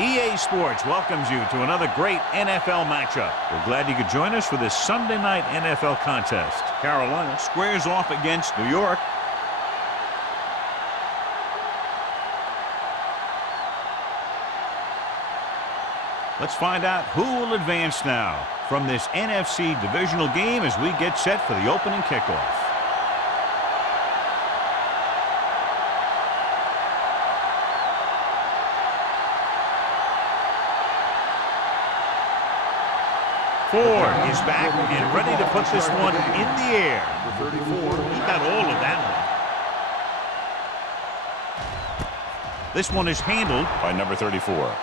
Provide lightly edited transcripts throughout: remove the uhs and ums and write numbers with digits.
EA Sports welcomes you to another great NFL matchup. We're glad you could join us for this Sunday night NFL contest. Carolina squares off against New York. Let's find out who will advance now from this NFC divisional game as we get set for the opening kickoff. Ford is back and ready to put this one in the air. Number 34. He got all of that one. This one is handled by number 34.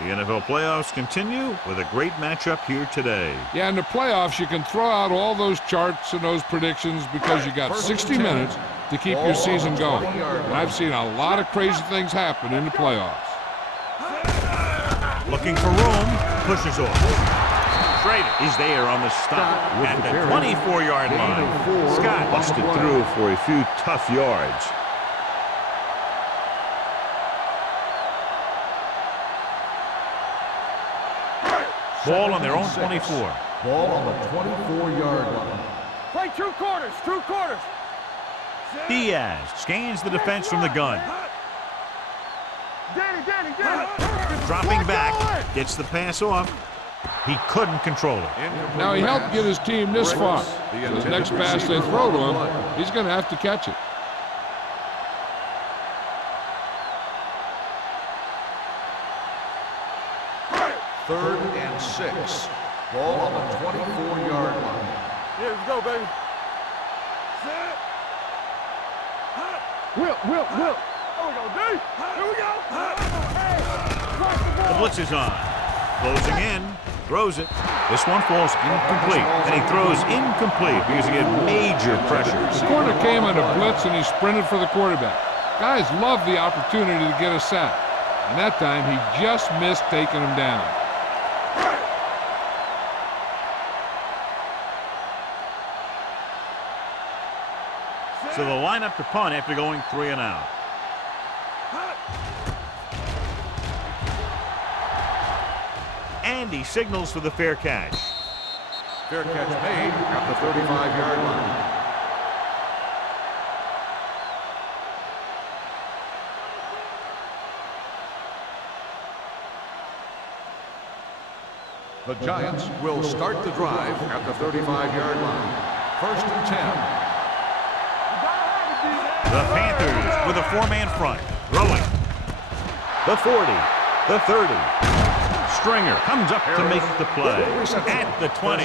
The NFL playoffs continue with a great matchup here today. Yeah, in the playoffs, you can throw out all those charts and those predictions because you got 60 minutes to keep your season going. And I've seen a lot of crazy things happen in the playoffs. Looking for room, pushes off. Schrader is there on the stop at the 24-yard line. Scott busted through for a few tough yards. Ball on their own 24. Ball on the 24-yard line. Play true quarters, true quarters. Diaz scans the defense from the gun. Danny. Dropping back, gets the pass off. He couldn't control it. Now, he helped get his team this far. The next pass they throw to him, he's going to have to catch it. Third and 6. Ball on the 24-yard line. Yeah, let's go, baby. Set. Will. Here we go, D. Here we go. The blitz is on. Closing in. Throws it. This one falls incomplete. And he throws incomplete because he had major pressure. The corner came on a blitz and he sprinted for the quarterback. Guys love the opportunity to get a sack. And that time he just missed taking him down. So the lineup to punt after going 3 and out. And he signals for the fair catch. Fair catch made at the 35-yard line. The Giants will start the drive at the 35-yard line. First and 10. The Panthers with a 4-man front. Throwing. The 40. The 30. Stringer comes up to make the play. At the 20.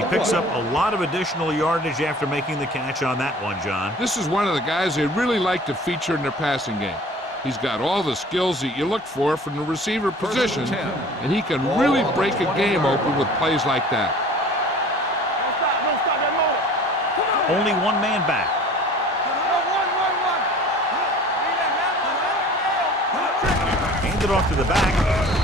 He picks up a lot of additional yardage after making the catch on that one, John. This is one of the guys they really like to feature in their passing game. He's got all the skills that you look for from the receiver position, and he can really break a game open with plays like that. Don't stop that motor. Only one man back. Handed off to the back.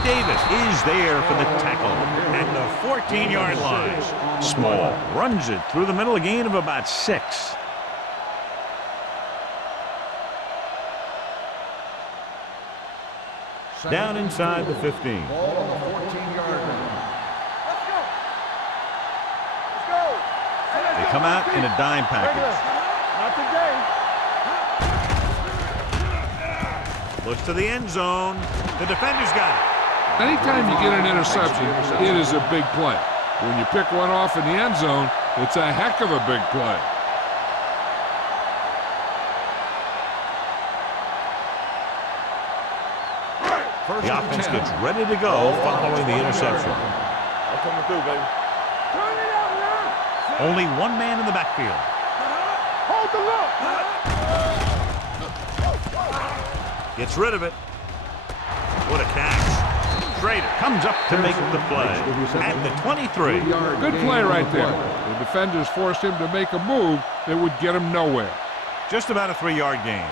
Davis is there for the tackle at the 14-yard line. Small runs it through the middle, a gain of about 6. Down inside the 15. Ball on the 14-yard line. Let's go. They come out in a dime package. Not today. Looks to the end zone. The defender's got it. Anytime you get an interception, it is a big play. When you pick one off in the end zone, it's a heck of a big play. The offense gets ready to go following the interception. I'm coming through, baby. Turn it out, man. Only one man in the backfield. Hold the look. Gets rid of it. What a catch. Schrader comes up to make the play at the 23. Good play right there. The defenders forced him to make a move that would get him nowhere. Just about a 3-yard gain.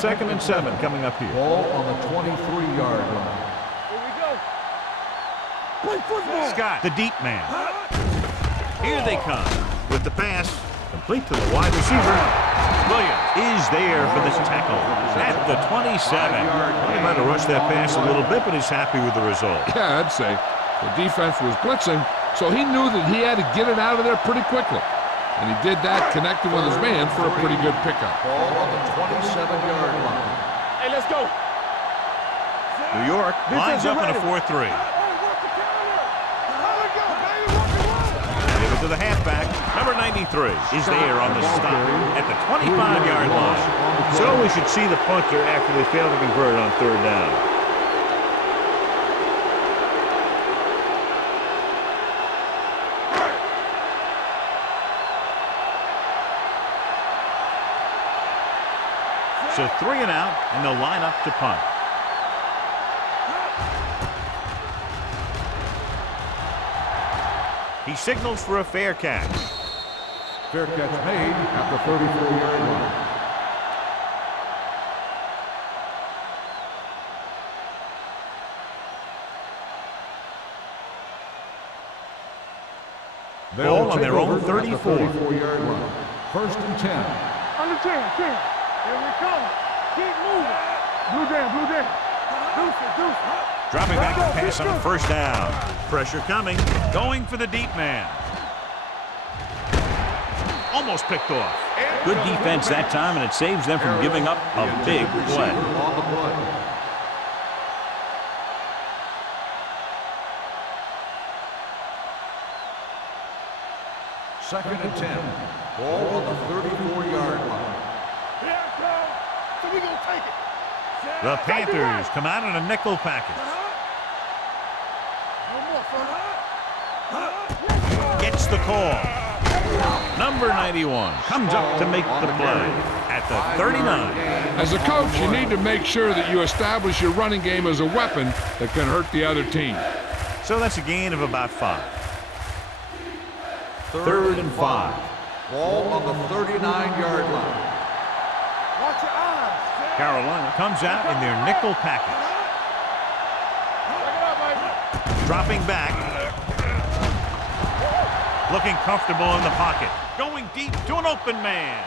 Second and 7 coming up here. Ball on the 23-yard line. Here we go. Play football. Scott, the deep man. Here they come with the pass. Complete to the wide receiver. Williams is there for the tackle at the 27. He might have rushed that pass a little bit, but he's happy with the result. Yeah, I'd say. The defense was blitzing, so he knew that he had to get it out of there pretty quickly. And he did that, connecting with his man for a pretty good pickup. Ball on the 27-yard line. Hey, let's go. New York lines up in a 4-3. Give it to the halfback. Number 93 is there on the stop at the 25-yard line. So we should see the punter after they fail to convert on third down. So 3 and out, and they'll line up to punt. He signals for a fair catch. Fair catch made at the 34-yard line. Ball on their own 34. 34-yard line. First and 10. On the 10. Here we come. Keep moving. Blue down. Deuce. Dropping back to pass on first down. Pressure coming. Going for the deep man. Almost picked off. Good defense that time, and it saves them from giving up a big play. On the play. Second and 10. Ball on the 34-yard line. Here it comes. So we gonna take it. The Panthers come out in a nickel package. Gets the call. Number 91 comes up to make the play at the 39. As a coach, you need to make sure that you establish your running game as a weapon that can hurt the other team. So that's a gain of about 5. Third and 5. Ball on the 39-yard line. Watch your eyes. Carolina comes out in their nickel package. Check it out, baby. Dropping back. Looking comfortable in the pocket. Going deep to an open man.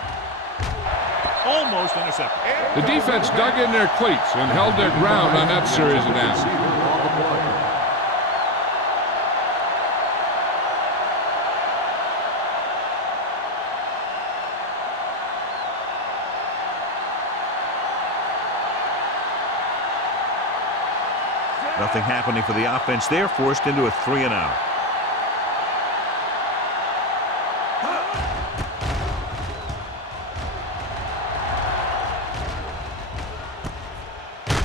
Almost intercepted. The defense dug in their cleats and held their ground on that series of downs. On the play. Nothing happening for the offense there, forced into a 3 and out.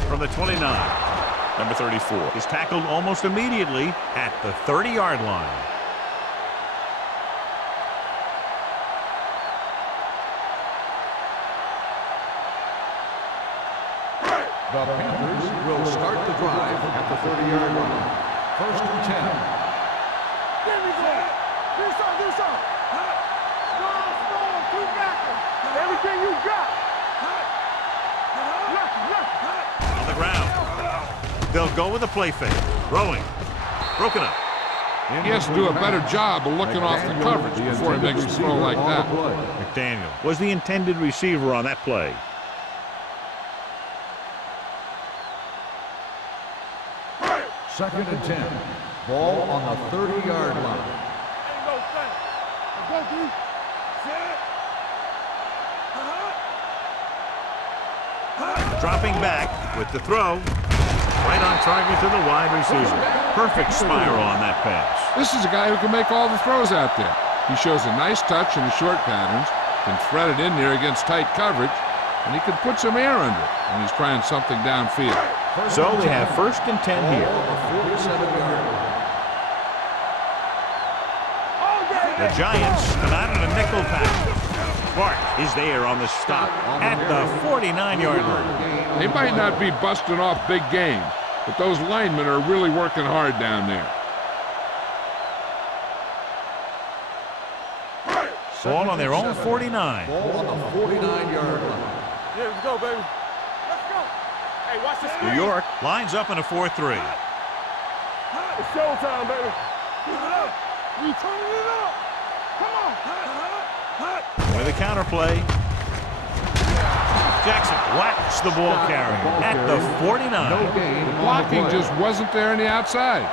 From the 29, number 34 is tackled almost immediately at the 30-yard line. The Panthers will start the drive at the 30-yard line. First and 10. There we go. Do something. Strong, two backers. Everything you got. Left. On the ground. They'll go with a play fake. Throwing. Broken up. He has to do a better job of looking off the coverage before he makes a throw like that. McDaniel was the intended receiver on that play. Second and 10. Ball on the 30-yard line. Ain't no thing. Go, D. Set. Dropping back with the throw. Right on target to the wide receiver. Perfect spiral on that pass. This is a guy who can make all the throws out there. He shows a nice touch in the short patterns, can thread it in there against tight coverage, and he can put some air under it when he's trying something downfield. So they have first and 10 here. The Giants come out in a nickel package. Clark is there on the stop at the 49-yard line. They might not be busting off big game, but those linemen are really working hard down there. Ball on their own 49. Ball on the 49-yard line. Yeah, let's go, baby. Let's go. Hey, watch the screen. New York lines up in a 4-3. It's showtime, baby. Keep it up. We turning it up. Come on. With a counter play. Jackson whacks the ball carrier at the 49. No gain. The blocking just wasn't there on the outside.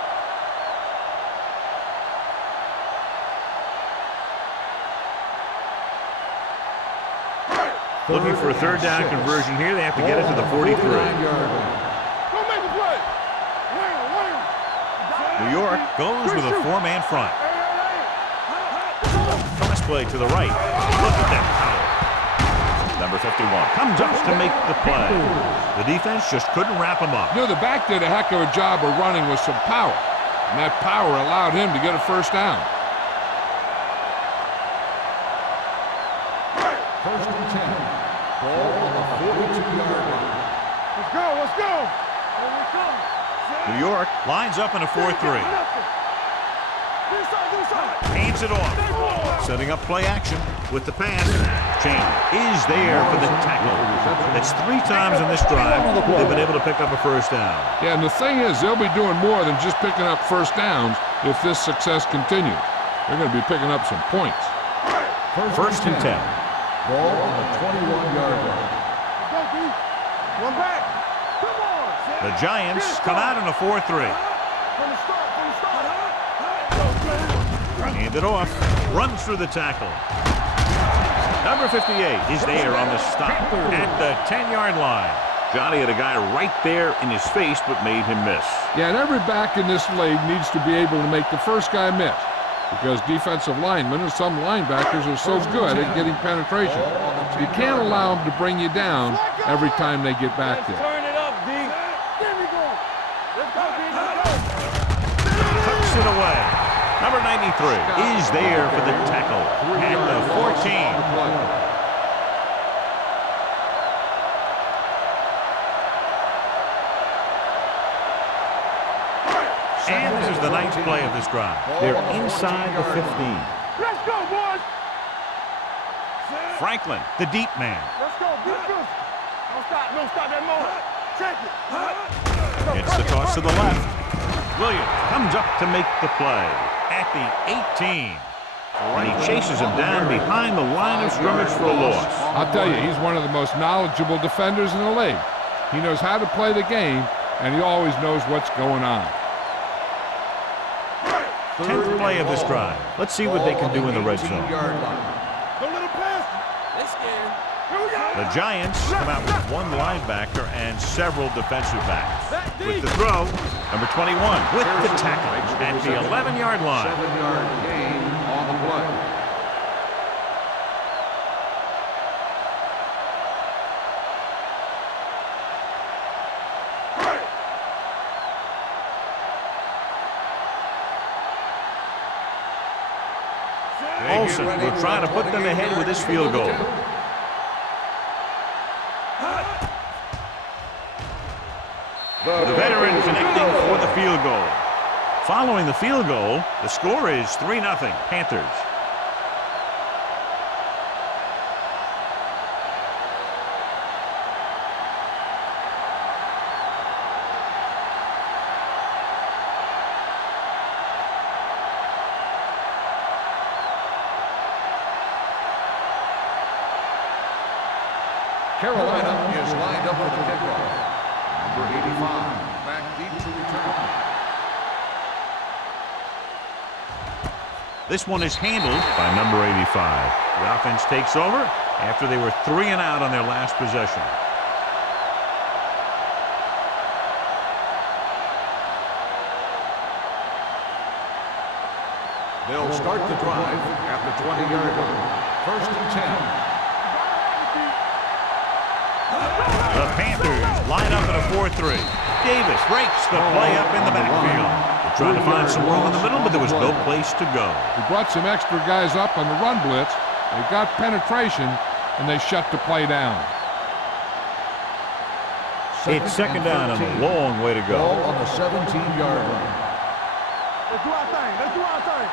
Looking for a third down conversion here. They have to get it to the 43. Don't make a play. New York goes with a four-man front. Cross play to the right. Look at that power. Number 51 comes up to make the play. The defense just couldn't wrap him up. You know, the back did a heck of a job of running with some power. And that power allowed him to get a first down. First and 10. Ball on the 42-yard line. Let's go, let's go. Here we come. New York lines up in a 4-3. Hands it off. Setting up play action with the pass. Chandler is there for the tackle. That's 3 times in this drive they've been able to pick up a first down. Yeah, and the thing is, they'll be doing more than just picking up first downs if this success continues. They're going to be picking up some points. First and 10. Ball on the 21-yard line. Let's go, D. One back. Come on. The Giants come out in a 4-3. From the start, from the start. Hand it off. Runs through the tackle. Number 58 is there on the stop at the 10-yard line. Johnny had a guy right there in his face but made him miss. Yeah, and every back in this league needs to be able to make the first guy miss, because defensive linemen and some linebackers are so good at getting penetration. You can't allow them to bring you down every time they get back there. Turn it up, D. There we go. Let's go, D. Let's go. Tucks it away. Number 93 is there for the tackle at the 14. And this is the 9th play of this drive. They're inside the 15. Let's go, boys. Franklin, the deep man. Let's go. Defense. Don't stop that moment. Check it. It's the toss to the left. Williams comes up to make the play at the 18. And he chases him down behind the line of scrimmage for a loss. I'll tell you, he's one of the most knowledgeable defenders in the league. He knows how to play the game, and he always knows what's going on. 10th play of this drive. Let's see what they can do in the red zone. Don't let him pass. They scared. Here we go. The Giants come out with 1 linebacker and several defensive backs. With the throw, number 21 with the tackle at the 11-yard line. 7-yard gain on the play. Olsen will try to put them ahead with this field goal. The veteran connecting for the field goal. Following the field goal, the score is 3-0 Panthers. Carolina is lined up for the kickoff. Number 85, back deep to return. This one is handled by number 85. The offense takes over after they were 3 and out on their last possession. They'll start the drive at the 20-yard line. First and 10. The Panthers line up in a 4-3. Davis breaks the play up in the backfield. They're trying to find some room in the middle, but there was no place to go. He brought some extra guys up on the run blitz. They got penetration, and they shut the play down. It's second down and a long way to go. Ball on the 17-yard line. Let's do our thing. Let's do our thing.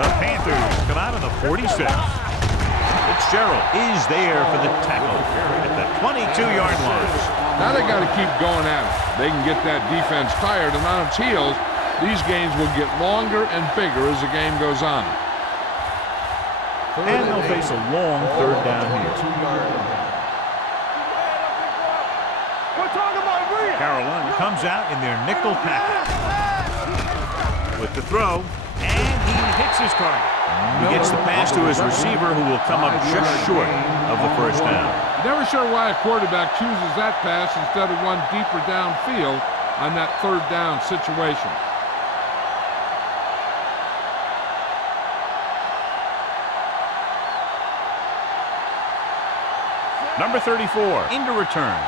The Panthers come out of the 46. Fitzgerald is there for the tackle at the 22-yard line. Now they got to keep going at it. They can get that defense tired, and on its heels, these games will get longer and bigger as the game goes on. And they'll face a long third down here. Carolina comes out in their nickel package. With the throw, and he hits his target. He gets the pass to his receiver, who will come up just short of the first down. Never sure why a quarterback chooses that pass instead of one deeper downfield on that third down situation. Number 34 into return.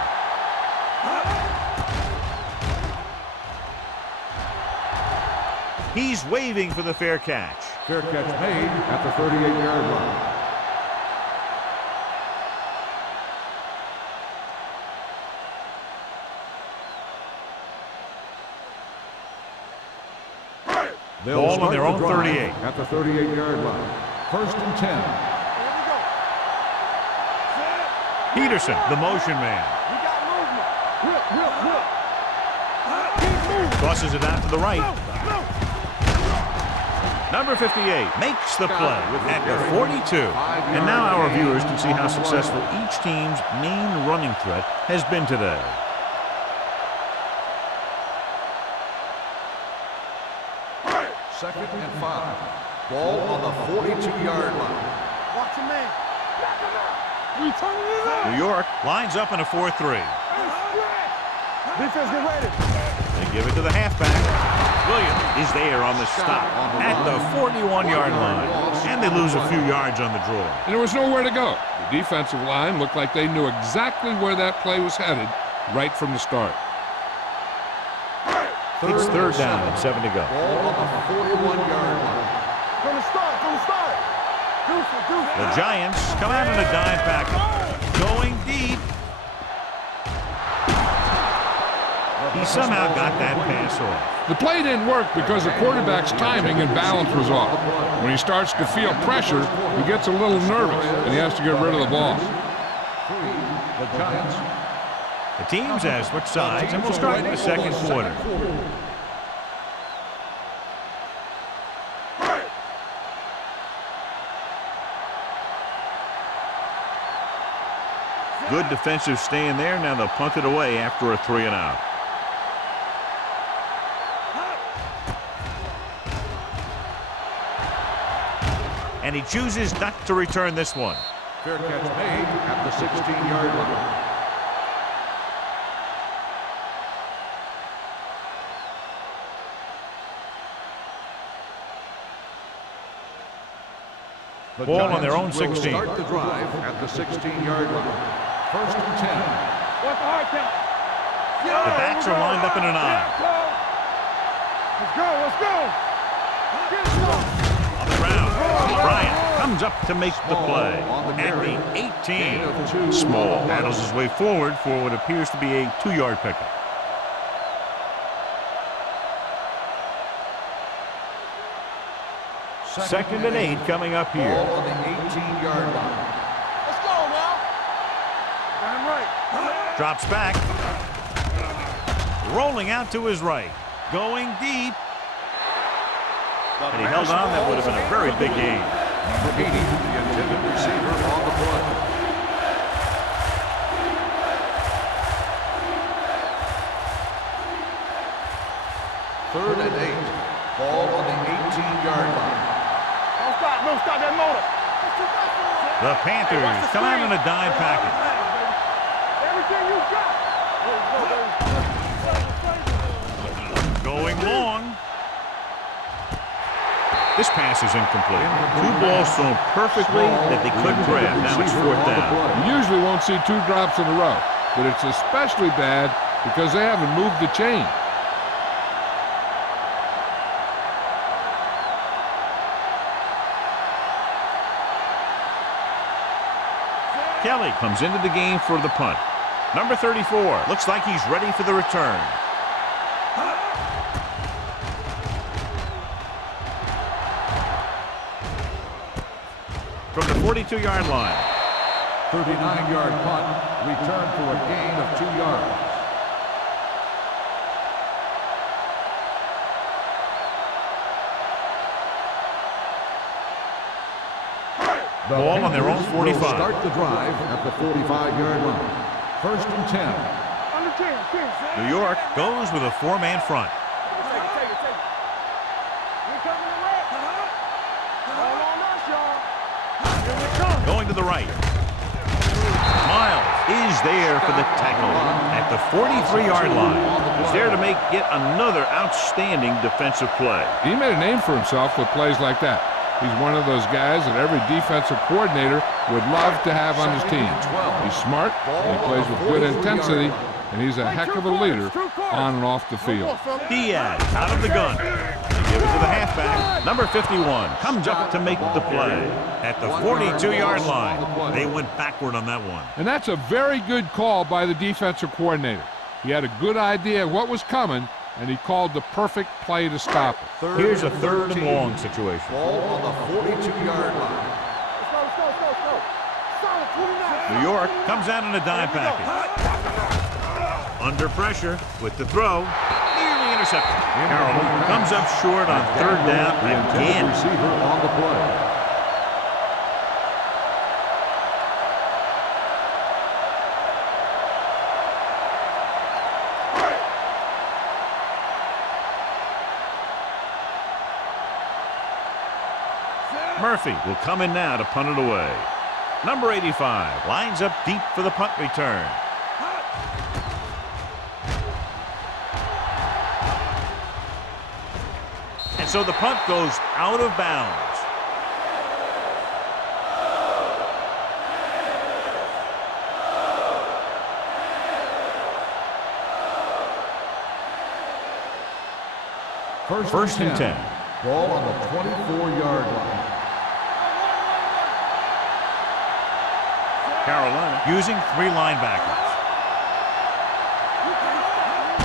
He's waving for the fair catch. Fair catch made at the 38-yard line. Ball on their own 38. At the 38-yard line. First and 10. Peterson, the motion man. We got movement. Keep moving. Tosses it out to the right. Number 58 makes the play at the 42. And now our viewers can see how successful each team's main running threat has been today. Second and 5. Ball on the 42-yard line. Watch your man. We turning it up. New York lines up in a 4-3. Defense, get ready. They give it to the halfback. Williams is there on the stop at the 41-yard line. And they lose a few yards on the draw. And there was nowhere to go. The defensive line looked like they knew exactly where that play was headed right from the start. It's third down and 7 to go. Ball on the 41-yard line. From the start. The Giants come out in a dime package. Going deep. He somehow got that pass off. The play didn't work because the quarterback's timing and balance was off. When he starts to feel pressure, he gets a little nervous, and he has to get rid of the ball. The Giants. The teams have switched sides, and we'll start in the second quarter. Good defensive stand there. Now they'll punt it away after a 3-and-out. And he chooses not to return this one. Fair catch made at the 16-yard line. The Ball on their own Giants will 16. Start the drive at the 16-yard line. First and 10. What's the hard count? The backs are lined up in an eye. Let's go. Get it going. On the ground, Bryant comes up to make the play at the 18. Small paddles his way forward for what appears to be a 2-yard pickup. Second and 8 coming up here. Ball on the 18-yard line. Let's go now. Damn right. Drops back. Rolling out to his right. Going deep. And he held on. That would have been a very big gain. Number 80, the intended receiver on the play. Third and 8. Ball on the 18-yard line. Don't stop that motor. The Panthers come out in a dime package. Everything you got. Going long. This pass is incomplete. 2 balls thrown perfectly that they couldn't grab. Now it's 4th down. You usually won't see 2 drops in a row, but it's especially bad because they haven't moved the chain. Kelly comes into the game for the punt. Number 34 looks like he's ready for the return. From the 42-yard line. 39-yard punt. Return for a gain of 2 yards. Ball on their own 45. Will start the drive at the 45-yard line. First and 10. Under 10. New York goes with a four-man front. Take it. We coming to wreck. All on us, y'all. Here we come. Going to the right. Miles is there for the tackle at the 43-yard line. He's there to make yet another outstanding defensive play. He made a name for himself with plays like that. He's one of those guys that every defensive coordinator would love to have on his team. He's smart, he plays with good intensity, and he's a heck of a leader on and off the field. Diaz out of the gun. They give it to the halfback. Number 51 comes up to make the play at the 42-yard line. They went backward on that one. And that's a very good call by the defensive coordinator. He had a good idea of what was coming, and he called the perfect play to stop it. Here's a third and long situation. Ball on the 42-yard line. Let's go. Solid 29. New York comes out in a dime package. Under pressure with the throw. Nearly intercepted. Carroll comes up short on third down again. Receiver on the play. Murphy will come in now to punt it away. Number 85 lines up deep for the punt return. And so the punt goes out of bounds. First and 10. Ball on the 24-yard line. Carolina using three linebackers.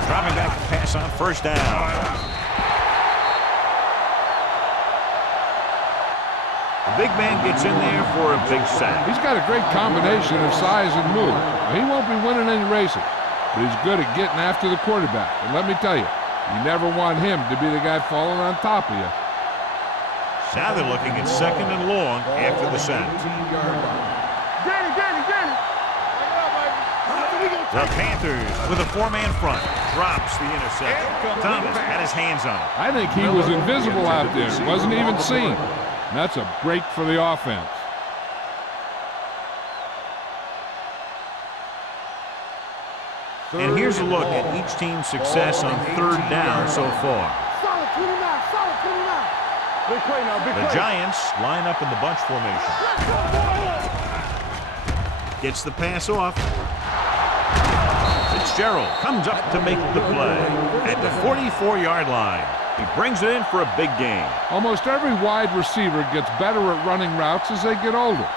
Dropping back to pass on first down. The big man gets in there for a big sack. He's got a great combination of size and move. He won't be winning any races, but he's good at getting after the quarterback. And let me tell you, you never want him to be the guy falling on top of you. Now they're looking at second and long after the sack. Danny. The Panthers with a four-man front drops the interception. Thomas had his hands on it. I think he was invisible out there. Wasn't even seen. And that's a break for the offense. And here's a look at each team's success on third down so far. Solid 29. Big play now, big play. The Giants line up in the bunch formation. Gets the pass off. Fitzgerald comes up to make the play at the 44-yard line. He brings it in for a big gain. Almost every wide receiver gets better at running routes as they get older,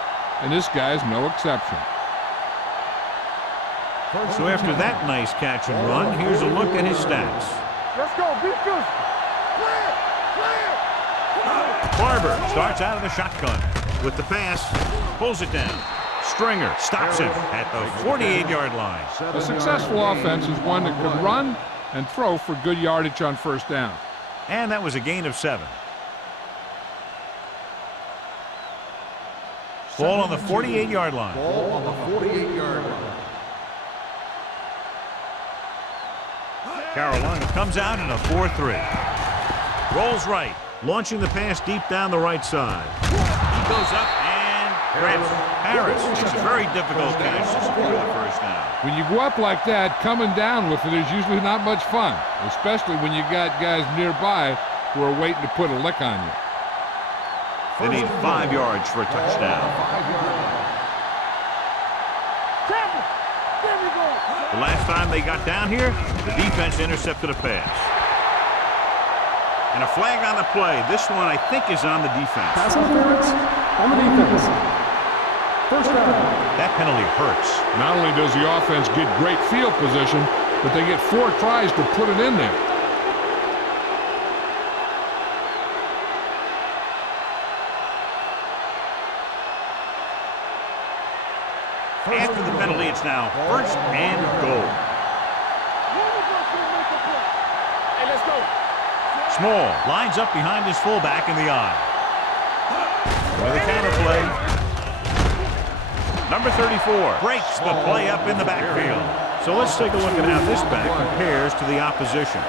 and this guy's no exception. So after that nice catch and run, here's a look at his stats. Let's go, beat this. Barber starts out of the shotgun with the pass, pulls it down. Stringer stops him at the 48-yard line. A successful offense is one that can run and throw for good yardage on first down. And that was a gain of 7. Ball on the 48-yard line. Ball on the 48-yard line. Carolina comes out in a 4-3. Rolls right, launching the pass deep down the right side. He goes up and grabs Harris. It's a very difficult catch to secure the first down. When you go up like that, coming down with it is usually not much fun, especially when you got guys nearby who are waiting to put a lick on you. They need 5 yards for a touchdown. There we go. The last time they got down here, the defense intercepted a pass. And a flag on the play. This one, I think, is on the defense. Pass interference on the defense. First down. That penalty hurts. Not only does the offense get great field position, but they get 4 tries to put it in there. After the penalty, it's now first and goal. Hey, let's go. Small lines up behind his fullback in the eye. With a counter play, Number 34 breaks the play up in the backfield. So let's take a look at how this back compares to the opposition.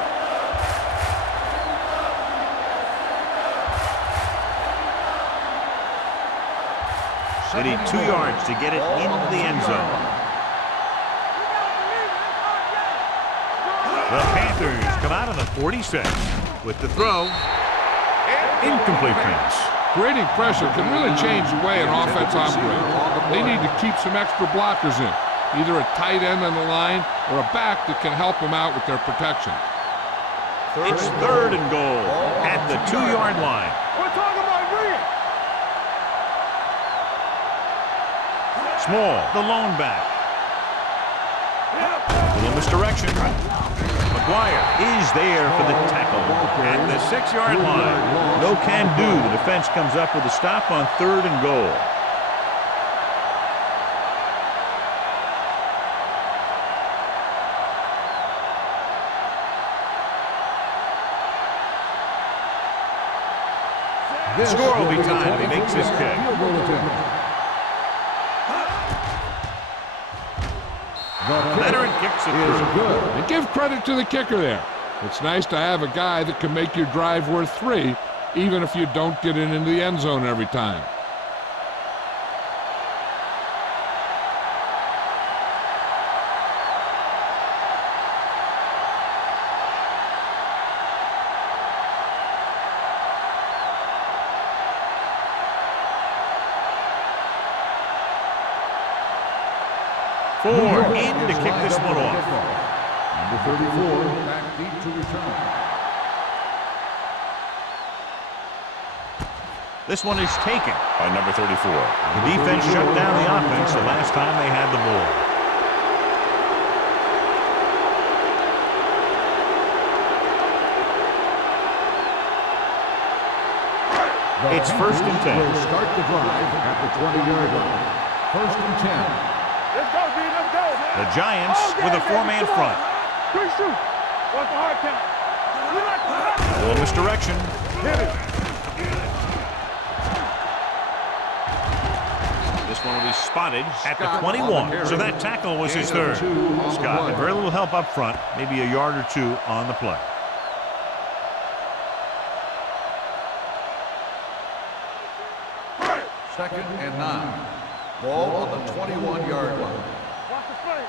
They need 2 yards to get it into the end zone. The Panthers come out on the 46 with the throw. Incomplete pass. Creating pressure can really change the way an offense operates. They need to keep some extra blockers in, either a tight end on the line or a back that can help them out with their protection. It's 3rd and goal at the 2-yard line. We're talking about bring it. Small, the lone back. A little misdirection. McGuire is there for the tackle at the 6-yard line. No can do. The defense comes up with a stop on 3rd and goal. The score will be tied if he makes his kick. Veteran kicks it through. And give credit to the kicker there. It's nice to have a guy that can make your drive worth 3, even if you don't get it into the end zone every time. Ford in to kick this one off. Number 34, back deep to return. This one is taken by number 34. The defense shut down the offense the last time they had the ball. It's 1st and 10. Will start the drive at the 20-yard line. 1st and 10. Let's go, B. Let's go. The Giants with a 4-man front. Quick shoot. What's the hard count? A little misdirection. Hit it. This one will be spotted at the 21. So that tackle was his 3rd. Scott had very little help up front, maybe a yard or 2 on the play. Second and 9. Ball on the 21-yard line. Watch the play.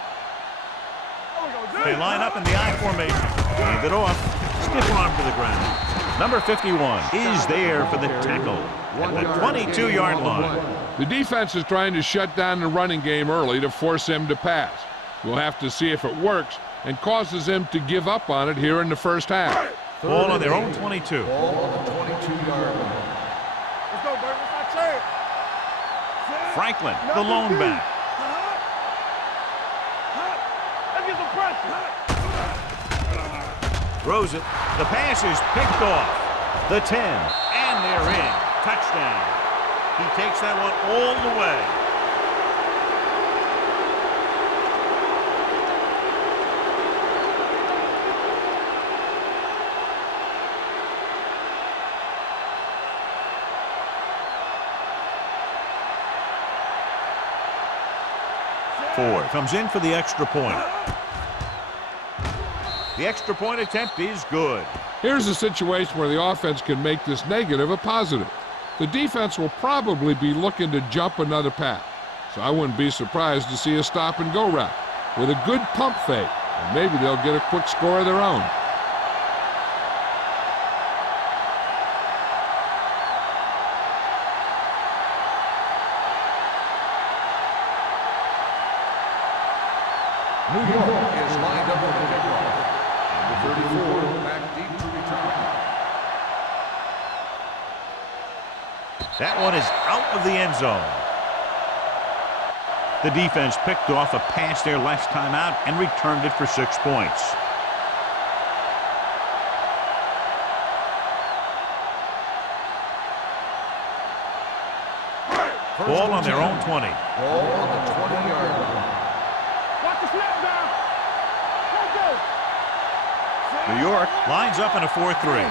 They line up in the I formation. Hand it off. Stiff arm to the ground. Number 51 is there for the tackle at the 22-yard line. The defense is trying to shut down the running game early to force him to pass. We'll have to see if it works and causes him to give up on it here in the first half. Ball on their own 22. Ball on the 22-yard line. Let's go, baby. Let's not Franklin, the lone back. Let's get some pressure. Throws it. The pass is picked off. The 10. And they're in. Touchdown. He takes that one all the way. Ford comes in for the extra point. The extra point attempt is good. Here's a situation where the offense can make this negative a positive. The defense will probably be looking to jump another pass, so I wouldn't be surprised to see a stop-and-go route with a good pump fake, and maybe they'll get a quick score of their own. New York is lined up for the kickoff. Number 34, back deep to return. That one is out of the end zone. The defense picked off a pass there last time out and returned it for 6 points. Ball on their own 20. Ball on the 20-yard line. Watch the snap down. Let's go. New York lines up in a 4-3.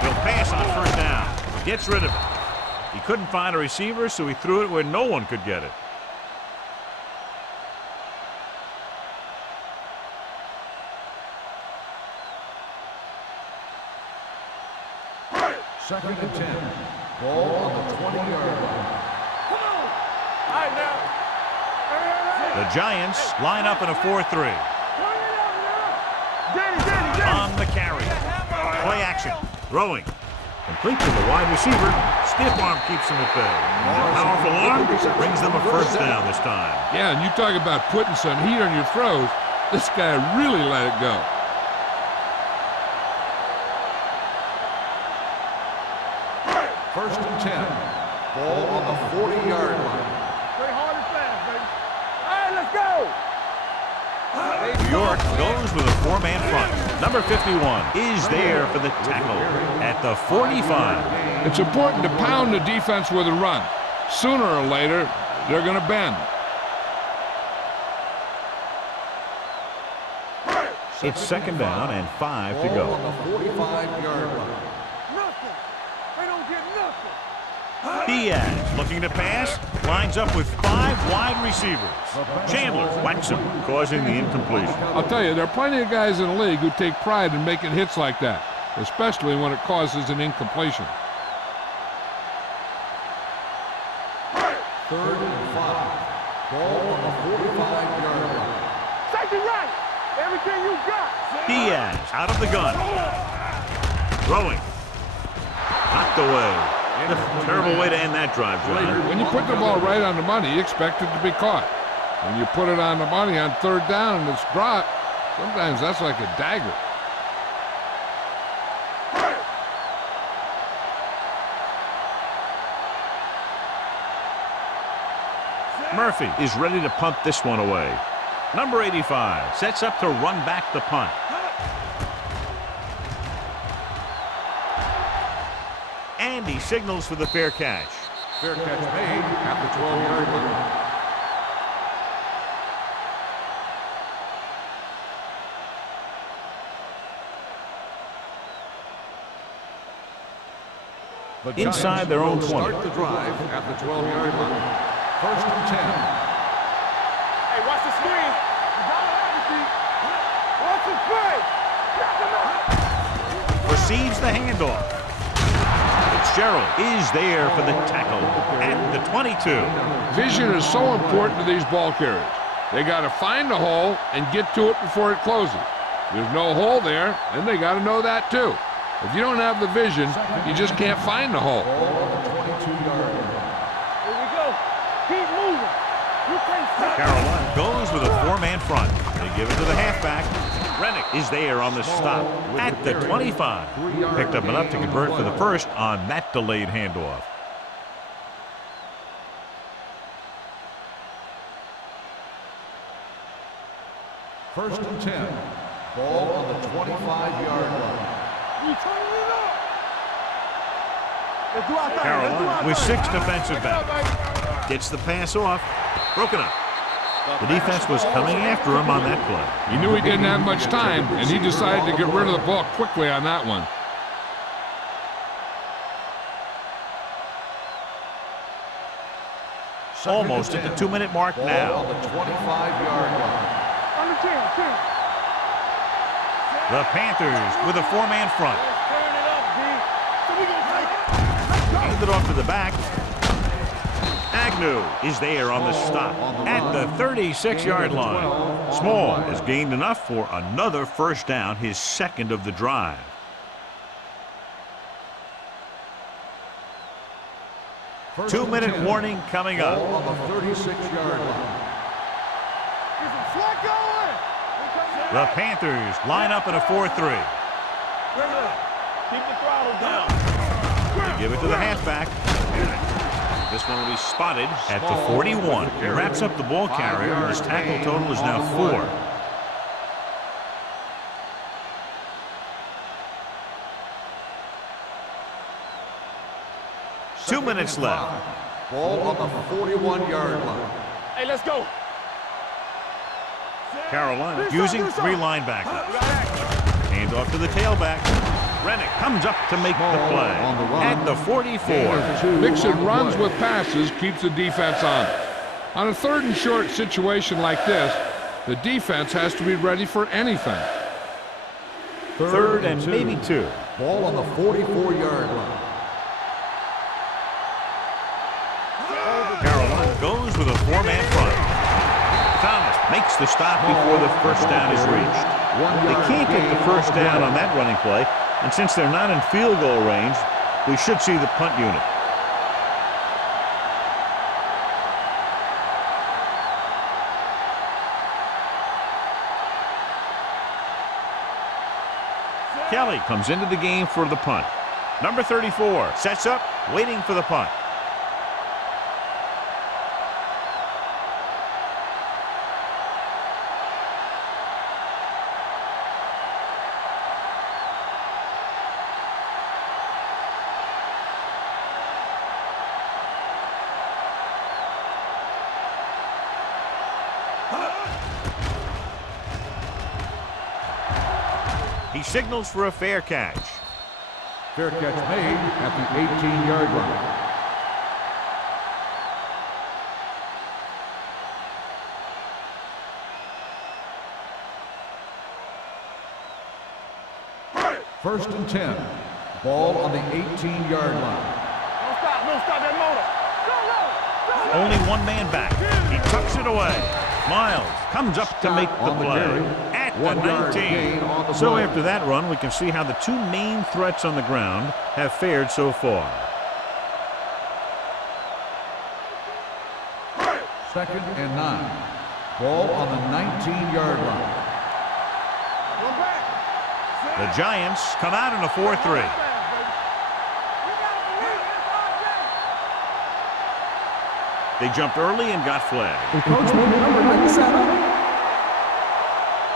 He'll pass on 1st down. Gets rid of it. He couldn't find a receiver, so he threw it where no one could get it. Second and 10. Ball on the 20-yard line. Come on. All right, now. The Giants line up in a 4-3. On the carry. Play action. Throwing. Complete to the wide receiver. Stiff arm keeps him at bay. Powerful arm brings them a first down this time. Yeah, and you talk about putting some heat on your throws. This guy really let it go. First and 10. Ball on the 40-yard line. Stay hard and fast, baby. All right, let's go. New York goes with a four-man front. Number 51 is there for the tackle at the 45. It's important to pound the defense with a run. Sooner or later, they're going to bend. It's second down and 5 to Ball go. on the 45-yard line. Nothing. They don't get nothing. Diaz looking to pass, lines up with 5 wide receivers. Chandler whacks him, causing the incompletion. I'll tell you, there are plenty of guys in the league who take pride in making hits like that, especially when it causes an incompletion. Third and 5. Ball on the 45-yard line. Safety right. Everything you got. Diaz out of the gun. Throwing. Knocked away. Terrible way to end that drive, John. When you put the ball right on the money, you expect it to be caught. When you put it on the money on third down and it's dropped, sometimes that's like a dagger. Murphy is ready to punt this one away. Number 85 sets up to run back the punt. And he signals for the fair catch. Fair catch made at the 12-yard line. Inside their own 20. Start the drive at the 12-yard line. First and 10. Hey, watch the screen. Watch the play. Receives the handoff. Fitzgerald is there for the tackle at the 22. Vision is so important to these ball carriers. They got to find the hole and get to it before it closes. There's no hole there, and they got to know that too. If you don't have the vision, you just can't find the hole. Ball on the 22-yard line. Here we go. Keep moving. You can't stop. Carolina goes with a four-man front. They give it to the halfback. Rennick is there on the stop at the 25. Picked up enough to convert for the first on that delayed handoff. First and 10. Ball on the 25-yard line. You turning it up. Let's do our thing. Let's do Carolina our with thing. 6 defensive backs. Gets the pass off. Broken up. The defense was coming after him on that play. He knew he didn't have much time, and he decided to get rid of the ball quickly on that one. Almost at the 2-minute mark Ball now. on the 25-yard line. On the 10. The Panthers with a four-man front. Let's turn it up, D. So we gonna take it. Hand it off to the back. Agnew is there on the stop at the 36-yard line. Small has gained enough for another first down, his second of the drive. First 2-minute and 10. warning coming up. Ball on the 36-yard line. Get some slack going. The Panthers line up in a 4-3. Keep the throttle down. They give it to the halfback. This one will be spotted at the 41. He wraps up the ball carrier. His tackle total is now 4. Two minutes left. Ball on the 41-yard line. Hey, let's go. Carolina using 3 linebackers. Hand off to the tailback. Rennick comes up to make the play on the run. at the 44. Mixing runs with passes keeps the defense honest. On a 3rd and short situation like this, the defense has to be ready for anything. 3rd and maybe 2. Ball on the 44-yard line. Carolina goes with a 4-man front. Thomas makes the stop before the first down is reached. They can't get the first down on that running play, and since they're not in field goal range, we should see the punt unit. Kelly comes into the game for the punt. Number 34 sets up, waiting for the punt. He signals for a fair catch. Fair catch made at the 18-yard line. First and 10. Ball on the 18-yard line. Don't stop that motor. Go, Only one man back. He tucks it away. Miles comes up to make the play at the 19. So after that run, we can see how the 2 main threats on the ground have fared so far. 2nd and 9. Ball on the 19-yard line. The Giants come out in a 4-3. They jumped early and got flagged. Encroachment number 97.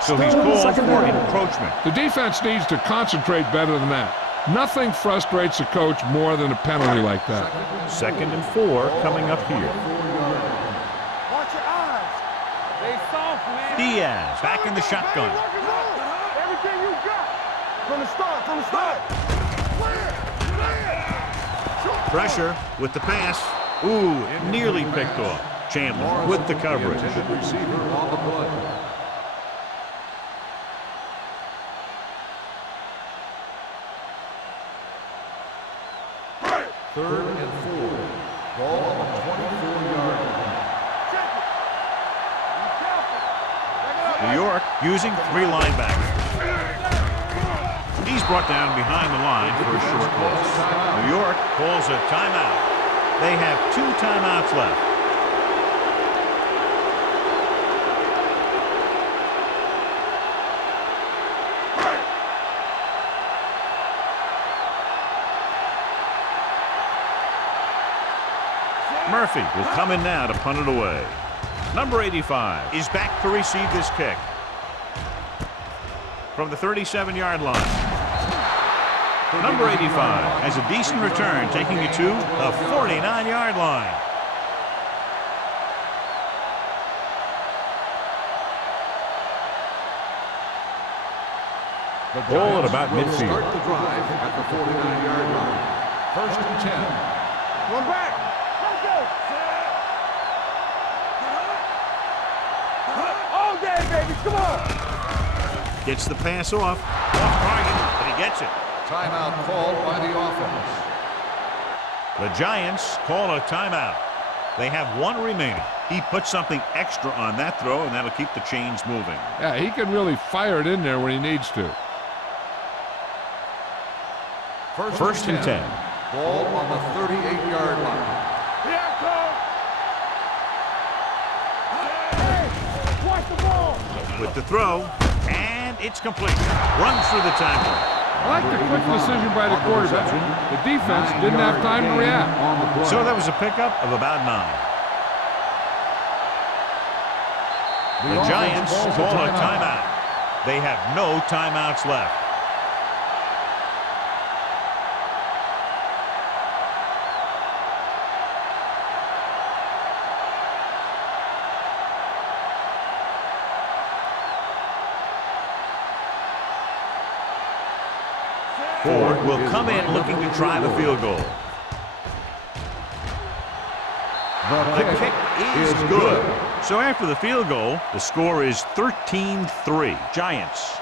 So he's called for encroachment. The defense needs to concentrate better than that. Nothing frustrates a coach more than a penalty like that. 2nd and 4 coming up here. Watch your eyes. They soft, man. Diaz back in the shotgun. Everything you got. From the start, from the start. Pressure with the pass. Ooh, nearly picked off. Chandler with the coverage. Receiver on the play. Third and 4. Ball on the 24-yard line. New York using 3 linebackers. He's brought down behind the line for a short loss. New York calls a timeout. They have 2 timeouts left. Murphy will come in now to punt it away. Number 85 is back to receive this kick from the 37-yard line. Number 85 has a decent return, taking it to the 49-yard line. The Ball at Giants about will midfield. Start the drive at the 49-yard line. First and 10. One back. Let's go. All day, baby. Come on. Gets the pass off target, but he gets it. Timeout called by the offense. The Giants call a timeout. They have 1 remaining. He puts something extra on that throw, and that'll keep the chains moving. Yeah, he can really fire it in there when he needs to. First and 10. Ball on the 38-yard line. Here I come. Watch the ball. With the throw, and it's complete. Runs through the tackle. I like the quick decision by the quarterback. The defense didn't have time to react. So that was a pickup of about 9. The Giants call a timeout. They have no timeouts left. Ford will come in looking to try the field goal. The kick is good. So after the field goal, the score is 13-3. Giants.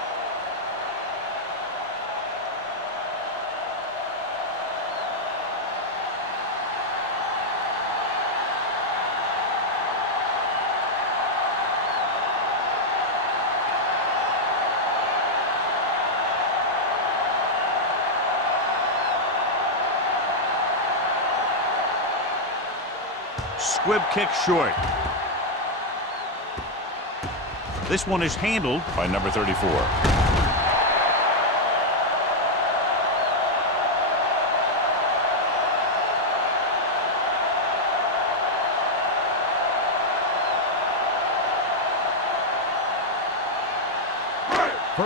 Squib kick short. This one is handled by number 34.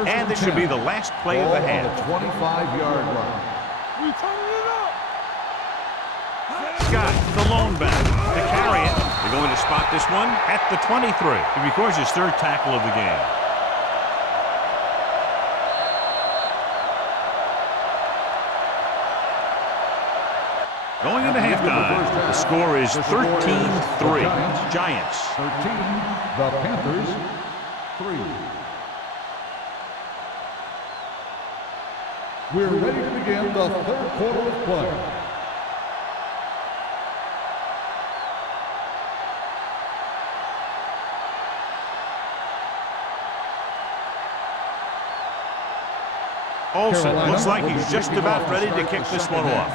And this should be the last play of the half. 25-yard line. We turning it up. Scott, the lone back, to carry it. They're going to spot this one at the 23. He records his third tackle of the game. Going into halftime, the score is 13-3. Giants. 13, the Panthers, 3. We're ready to begin the third quarter of play. Olsen looks like he's just about ready to kick this one off.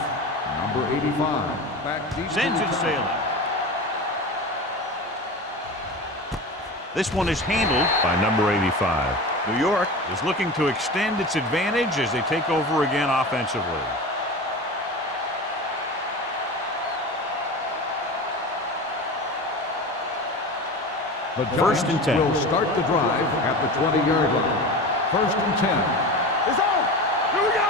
Number 85. Sends it sailing. This one is handled by number 85. New York is looking to extend its advantage as they take over again offensively. The First and 10. will start the drive at the 20-yard line. First and 10. It's on. Here we go.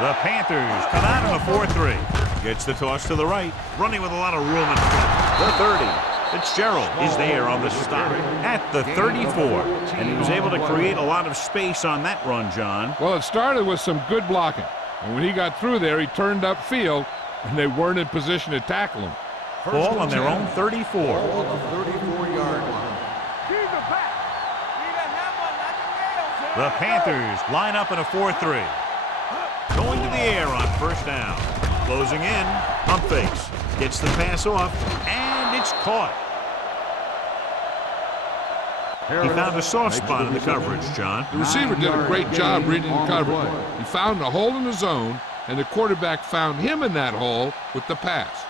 The Panthers come out in a 4-3. Gets the toss to the right, running with a lot of room in front. The 30. Fitzgerald is there on the stop at the 34. And he was able to create a lot of space on that run, John. Well, it started with some good blocking. And when he got through there, he turned upfield, and they weren't in position to tackle him. Ball on their own 34. Ball on the 34-yard line. Keep it back. Need a hammer, not the nails. The Panthers line up in a 4-3. Going to the air on first down. Closing in. Pump fakes. Gets the pass off. And it's caught. He found a soft spot in the coverage, John. The receiver did a great job reading the coverage. He found a hole in the zone, and the quarterback found him in that hole with the pass.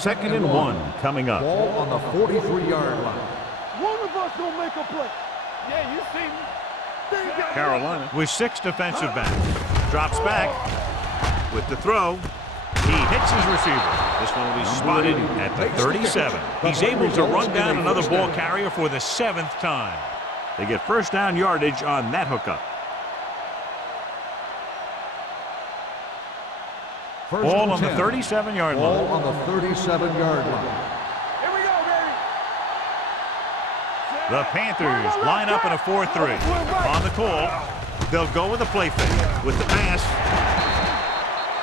Second and 1 coming up. Ball on the 43-yard line. One of us gonna make a play. Yeah, you see me. Carolina with 6 defensive backs. Drops back with the throw. He hits his receiver. This one will be spotted at the 37. He's able to run down another ball carrier for the 7th time. They get first down yardage on that hookup. Ball on the 37-yard line. Ball on the 37-yard line. Here we go, baby. The Panthers line up in a 4-3. On the call, they'll go with a play fake. With the pass,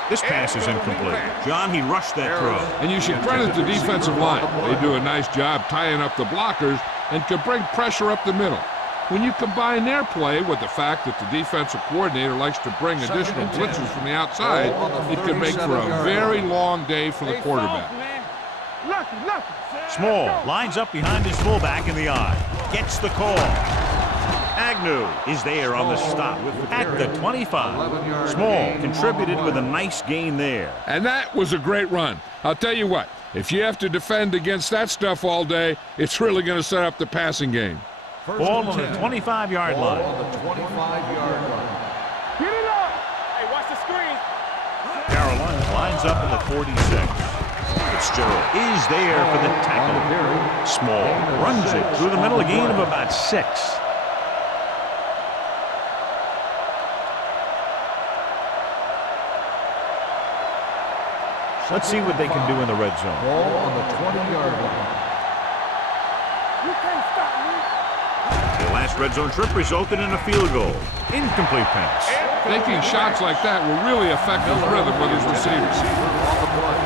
this pass is incomplete. John, he rushed that throw. And you should credit the defensive line. They do a nice job tying up the blockers and can bring pressure up the middle. When you combine their play with the fact that the defensive coordinator likes to bring additional blitzes from the outside, it can make for a very long day for the quarterback. Lucky. Small lines up behind his fullback in the eye. Gets the call. Agnew is there on the stop at the 25. Small contributed with a nice gain there. And that was a great run. I'll tell you what, if you have to defend against that stuff all day, it's really going to set up the passing game. Ball on the 25-yard line. On the 25-yard line. Get it up. Hey, watch the screen. Carolina lines up in the 46. Fitzgerald is there for the tackle. Small runs it through the middle, a gain of about 6. Let's see what they can do in the red zone. Ball on the 20-yard line. You can't stop me. The last red zone trip resulted in a field goal. Incomplete pass. Taking shots like that will really affect his rhythm with his receivers. On the play.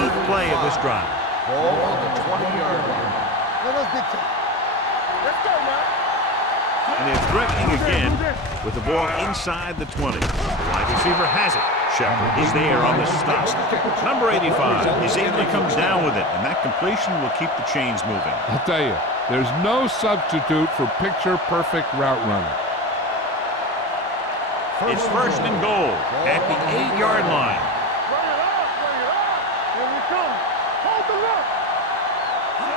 Eighth play of this drive. Ball on the 20-yard line. Let's go now. And they're threatening again with the ball inside the 20. The wide receiver has it. Shepard is there on the stop. Number 85 is able to come down with it, and that completion will keep the chains moving. I'll tell you, there's no substitute for picture-perfect route running. It's first and goal at the 8-yard line. Bring it up. Here we come. Hold the look.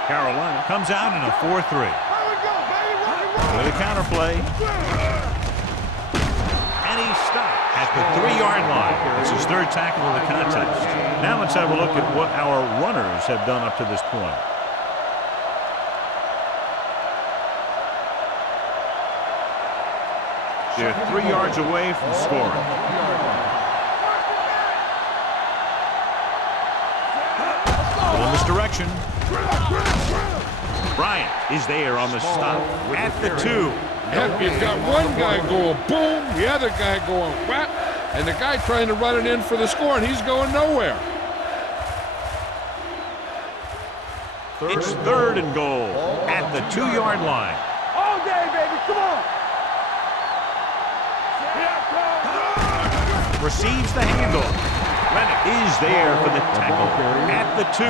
Carolina comes out in a 4-3. Here we go, baby. Rock With a counter play. And he's stopped at the 3-yard line. It's his third tackle of the contest. Now let's have a look at what our runners have done up to this point. They're 3 yards away from scoring. Little misdirection. Bryant is there on the stop at the 2. Yep, you've got one guy going boom, the other guy going whap, and the guy trying to run it in for the score, and he's going nowhere. It's third and goal at the 2-yard line. all day, baby. Come on. Receives the handoff. Rennick is there for the tackle at the 2.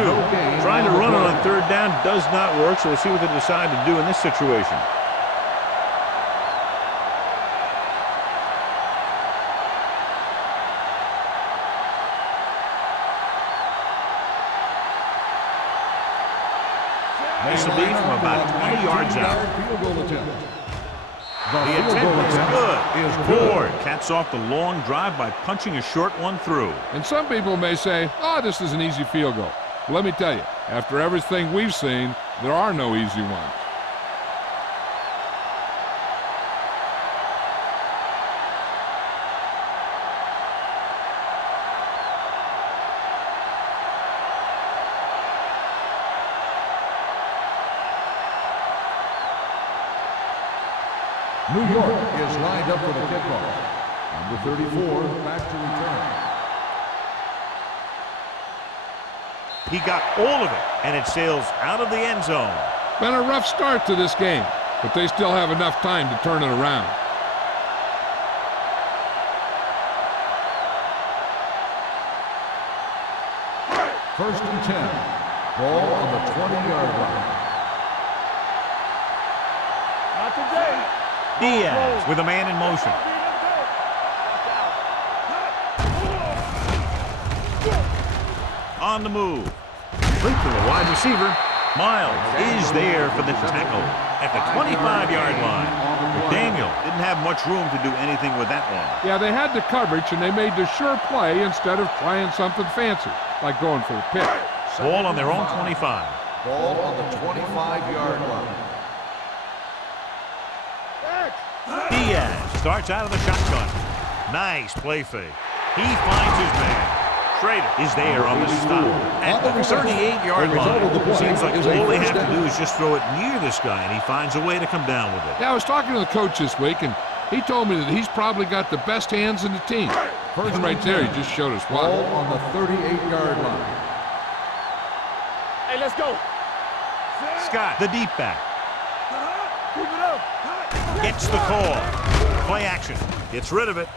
Trying to run it on third down does not work, so we'll see what they decide to do in this situation. This will be from about 20 yards out. Field goal attempt. The attempt is good. Ford caps off the long drive by punching a short one through. And some people may say, oh, this is an easy field goal. Well, let me tell you, after everything we've seen, there are no easy ones. New York is lined up for the kickoff. Number 34, back to return. He got all of it, and it sails out of the end zone. Been a rough start to this game, but they still have enough time to turn it around. First and 10. Ball on the 20-yard line. Not today. Diaz with a man in motion. On the move. Complete to the wide receiver. Miles is there for the tackle at the 25-yard line. McDaniel didn't have much room to do anything with that one. Yeah, they had the coverage, and they made the sure play instead of trying something fancy, like going for the pick. Ball on their own 25. Ball on the 25-yard line. Diaz starts out of the shotgun. Nice play fake. He finds his man. Schrader is there on the stop at the 38-yard line. Seems like all they have to do is just throw it near this guy, and he finds a way to come down with it. Yeah, I was talking to the coach this week, and he told me that he's probably got the best hands in the team. First right there, he just showed us why. Ball on the 38-yard line. Hey, let's go. Scott, the deep back, Keep it up. gets the call. Play action. Gets rid of it.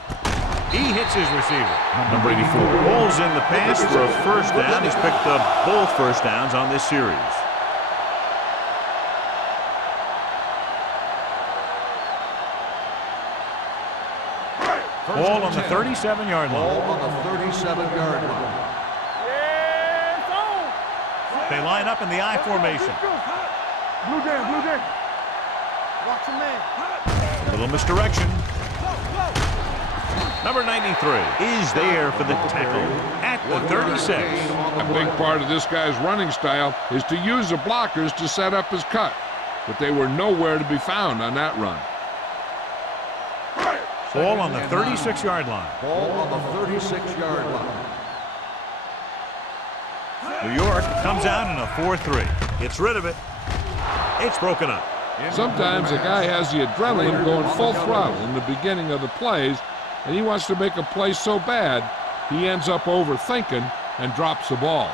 He hits his receiver. Number 84 pulls in the pass for a first down. He's picked up both first downs on this series. Ball on the 37-yard Ball line. on the 37-yard line. Yeah, it's on. They line up in the I formation. Blue jam, blue jam. Watch your man. Little misdirection. Number 93 is there for the tackle at the 36. A big part of this guy's running style is to use the blockers to set up his cut, but they were nowhere to be found on that run. Ball on the 36-yard line. Ball on the 36-yard line. New York comes out in a 4-3. Gets rid of it. It's broken up. Sometimes a guy has the adrenaline going full throttle in the beginning of the plays, and he wants to make a play so bad, he ends up overthinking and drops the ball.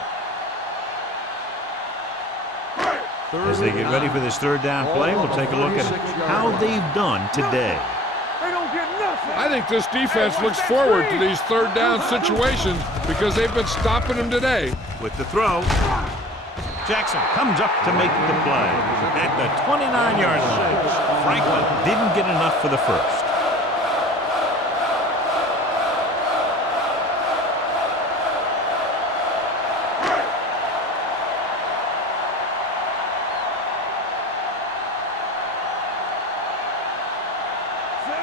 As they get ready for this third down play, we'll take a look at how they've done today. They don't get nothing. I think this defense looks forward to these third down situations because they've been stopping them today. With the throw, Jackson comes up to make the play at the 29-yard line. Franklin didn't get enough for the first.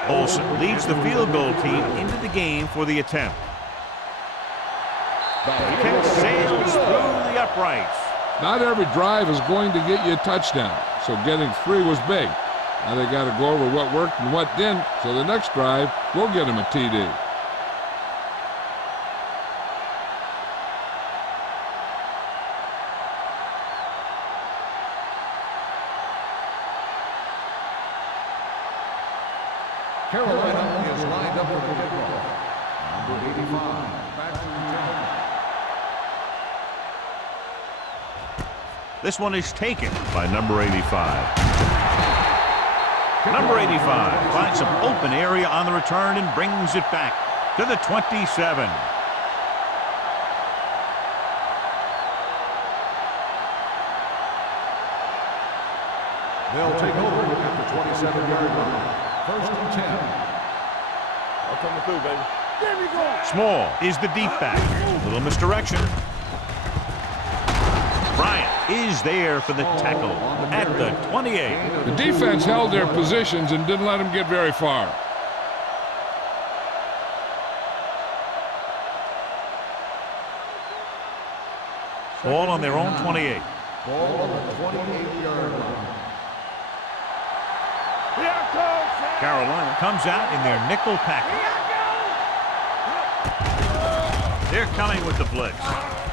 Olsen leads the field goal team into the game for the attempt. The kick sails through the uprights. Not every drive is going to get you a touchdown, so getting 3 was big. Now they got to go over what worked and what didn't, so the next drive will get them a TD. Carolina is lined up for the kickoff. Number 85, back to return. This one is taken by number 85. Number 85 finds some open area on the return and brings it back to the 27. They'll take over at the 27-yard line. First and 10. I'm coming through, baby. There we go. Small is the deep back. Little misdirection. Bryant is there for the tackle at the 28. The defense held their positions and didn't let them get very far. Ball on their own 28. Ball on the 28-yard line. Here I come. Carolina comes out in their nickel package. They're coming with the blitz.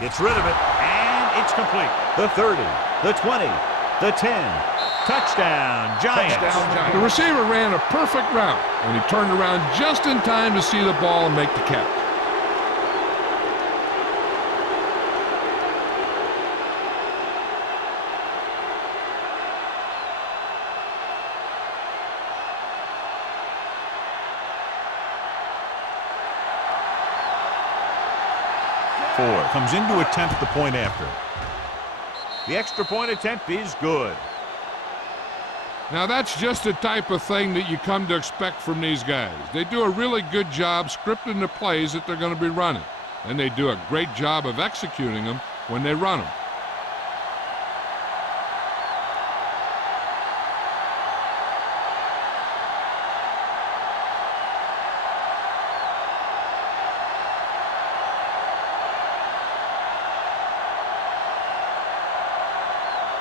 Gets rid of it, and it's complete. The 30, the 20, the 10. Touchdown, Giants. The receiver ran a perfect route, and he turned around just in time to see the ball and make the catch. Ford comes in to attempt the point after. The extra point attempt is good. Now that's just the type of thing that you come to expect from these guys. They do a really good job scripting the plays that they're going to be running, and they do a great job of executing them when they run them.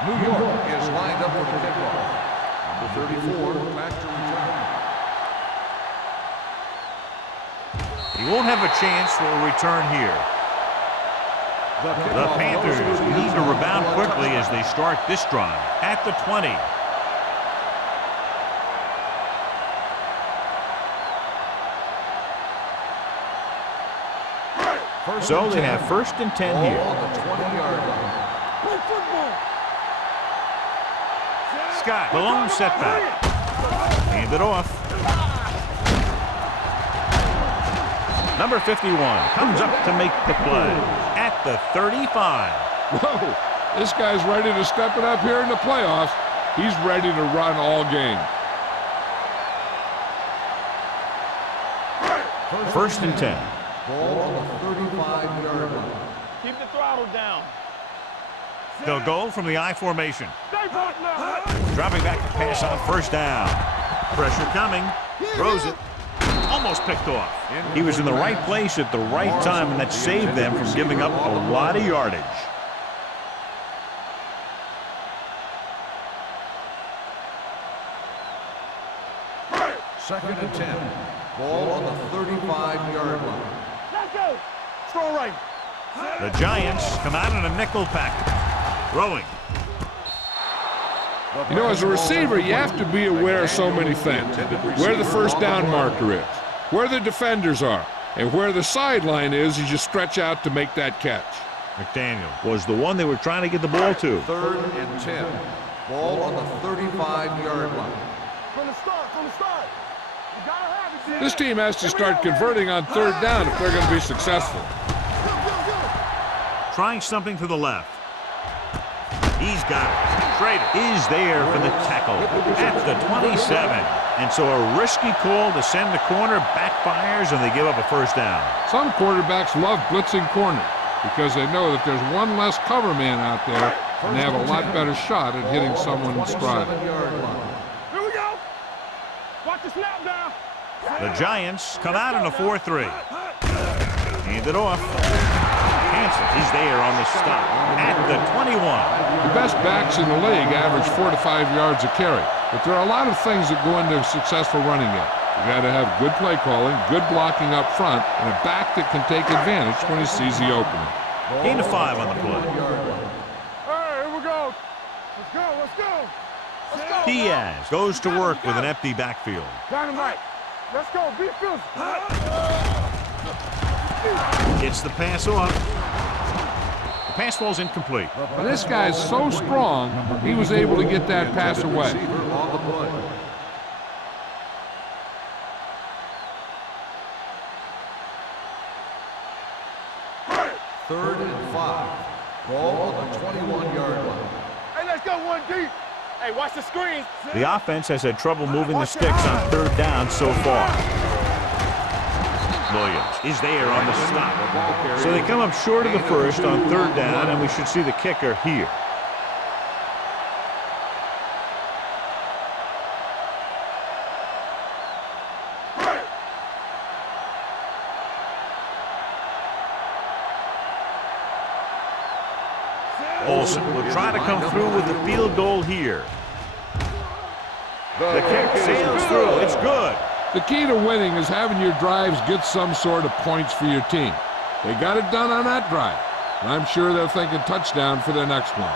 New York is lined up for the kickoff. Number 34, back to return. He won't have a chance for a return here. The Panthers need to rebound quickly as they start this drive at the 20. So they have first and 10 Ball here. on the 20-yard line. Play football. Scott, the lone setback. Hand it off. Number 51 comes up to make the play at the 35. Whoa, this guy's ready to step it up here in the playoffs. He's ready to run all game. First and 10. Ball on the 35-yard line. Keep the throttle down. They'll go from the I formation. Stay put now. Dropping back to pass on first down. Pressure coming. Throws it. Almost picked off. He was in the right place at the right time, and that saved them from giving up a lot of yardage. Second and 10. Ball on the 35-yard line. Let's go. Strong right. The Giants come out in a nickel package. Throwing. You know, as a receiver, you have to be aware of so many things. Where the first down marker is, where the defenders are, and where the sideline is as you stretch out to make that catch. McDaniel was the one they were trying to get the ball to. 3rd and 10. Ball on the 35-yard line. From the start, from the start. You gotta have it, This team has to start converting on 3rd down if they're going to be successful. Trying something to the left. He's got it. Schrader is there for the tackle at the 27. And so a risky call to send the corner backfires, and they give up a first down. Some quarterbacks love blitzing corner because they know that there's one less cover man out there, and they have a lot better shot at hitting someone in stride. Here we go. Watch the snap now. The Giants come out in a 4-3. Hand it off. Hansen is there on the stop at the 21. The best backs in the league average 4 to 5 yards a carry, but there are a lot of things that go into a successful running game. You got to have good play calling, good blocking up front, and a back that can take advantage when he sees the opening. Gain of 5 on the play. Hey, here we go. Let's go, let's go. Let's go. Diaz goes to work with an empty backfield. Dynamite. Let's go. Be physical. Gets the pass off. The pass falls incomplete. But this guy's so strong, he was able to get that pass away. Third and 5. Ball on the 21-yard line. Hey, let's go one deep. Hey, watch the screen. The offense has had trouble moving the sticks on 3rd down so far. Williams is there on the stop. So they come up short of the first on 3rd down, and we should see the kicker here. Olsen will try to come through with the field goal here. The kick sails through. It's good. The key to winning is having your drives get some sort of points for your team. They got it done on that drive, and I'm sure they're thinking touchdown for their next one.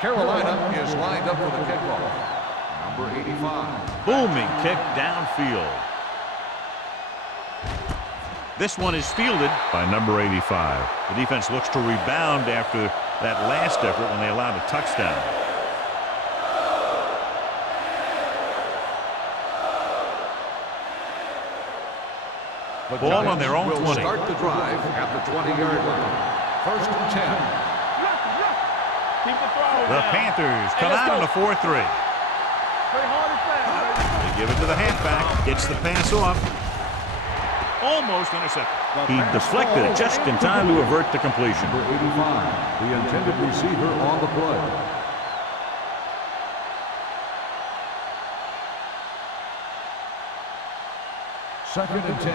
Carolina is lined up for the kickoff. Number 85. Booming kick downfield. This one is fielded by number 85. The defense looks to rebound after that last effort when they allowed a touchdown. The Ball on Giants their own will 20. Start the drive at the 20-yard line. 1st and 10. The Panthers come out in a 4-3. Play hard and fast, baby. They give it to the halfback. Gets the pass off. Almost intercepted. He deflected it just in time to avert the completion. Number 85, the intended receiver on the play. Second and 10.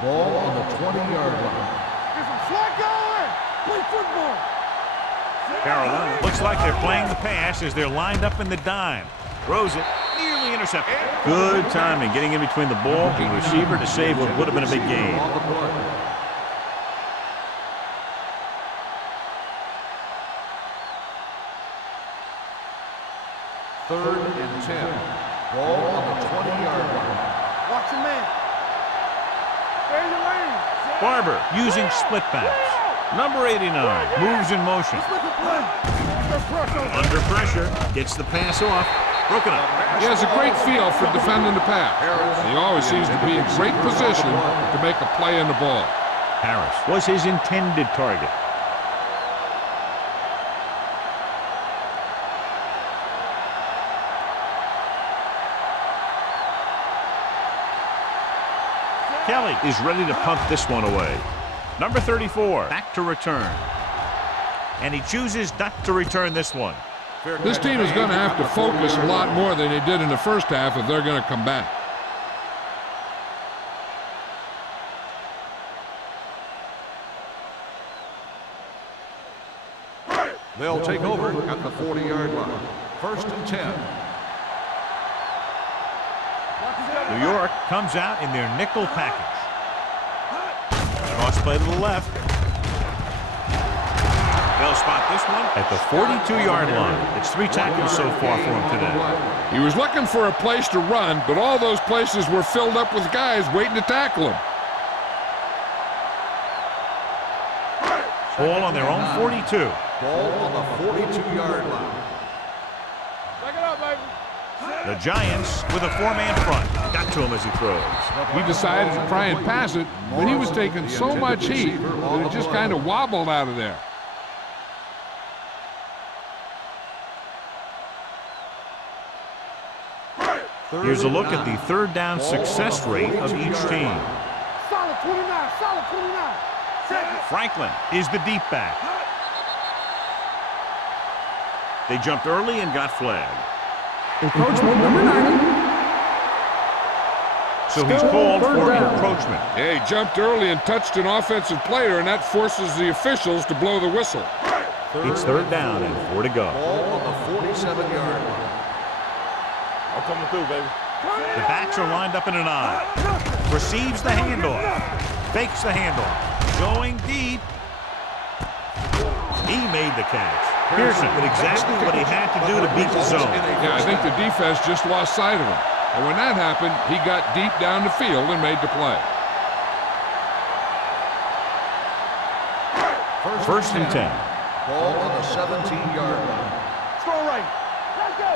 Ball on the 20-yard line. Get some slack going. Play football. Carolina looks like they're playing the pass as they're lined up in the dime. Throws it, nearly intercepted. Good timing, getting in between the ball and the receiver to save what would have been a big gain. On the play. Third and 10. Ball on the 20-yard line. Watch your man. Stay in your lane. Barber using split backs. Number 89 moves in motion. Under pressure, gets the pass off. Broken up. He has a great feel for defending the pass. He always seems to be in great position to make a play in the ball. Harris was his intended target. Kelly is ready to punt this one away. Number 34, back to return. And he chooses not to return this one. This team is going to have to focus a lot more than they did in the first half if they're going to come back. They'll take over at the 40-yard line. First and 10. New York comes out in their nickel package. Cross play to the left. They'll spot this one at the 42-yard line. It's 3 tackles so far for him today. He was looking for a place to run, but all those places were filled up with guys waiting to tackle him. Ball on their own 42. Ball on the 42-yard line. Back it up, baby. The Giants with a 4-man front. Got to him as he throws. He decided to try and pass it, but he was taking so much heat that it just kind of wobbled out of there. Here's a look at the third down success rate of each team. Solid 29, solid 29. Franklin is the deep back. They jumped early and got flagged. Encroachment number 90. So he's called for encroachment. Yeah, he jumped early and touched an offensive player, and that forces the officials to blow the whistle. It's third down and 4 to go. Ball on the 47-yard line. I'm coming through, baby. The backs are lined up in an I. Receives the handoff. Fakes the handoff. Going deep. He made the catch. Pearson did exactly what he had to do to beat the zone. Yeah, I think the defense just lost sight of him. And when that happened, he got deep down the field and made the play. First and 10. Ball on the 17-yard line. Throw right. Let's go.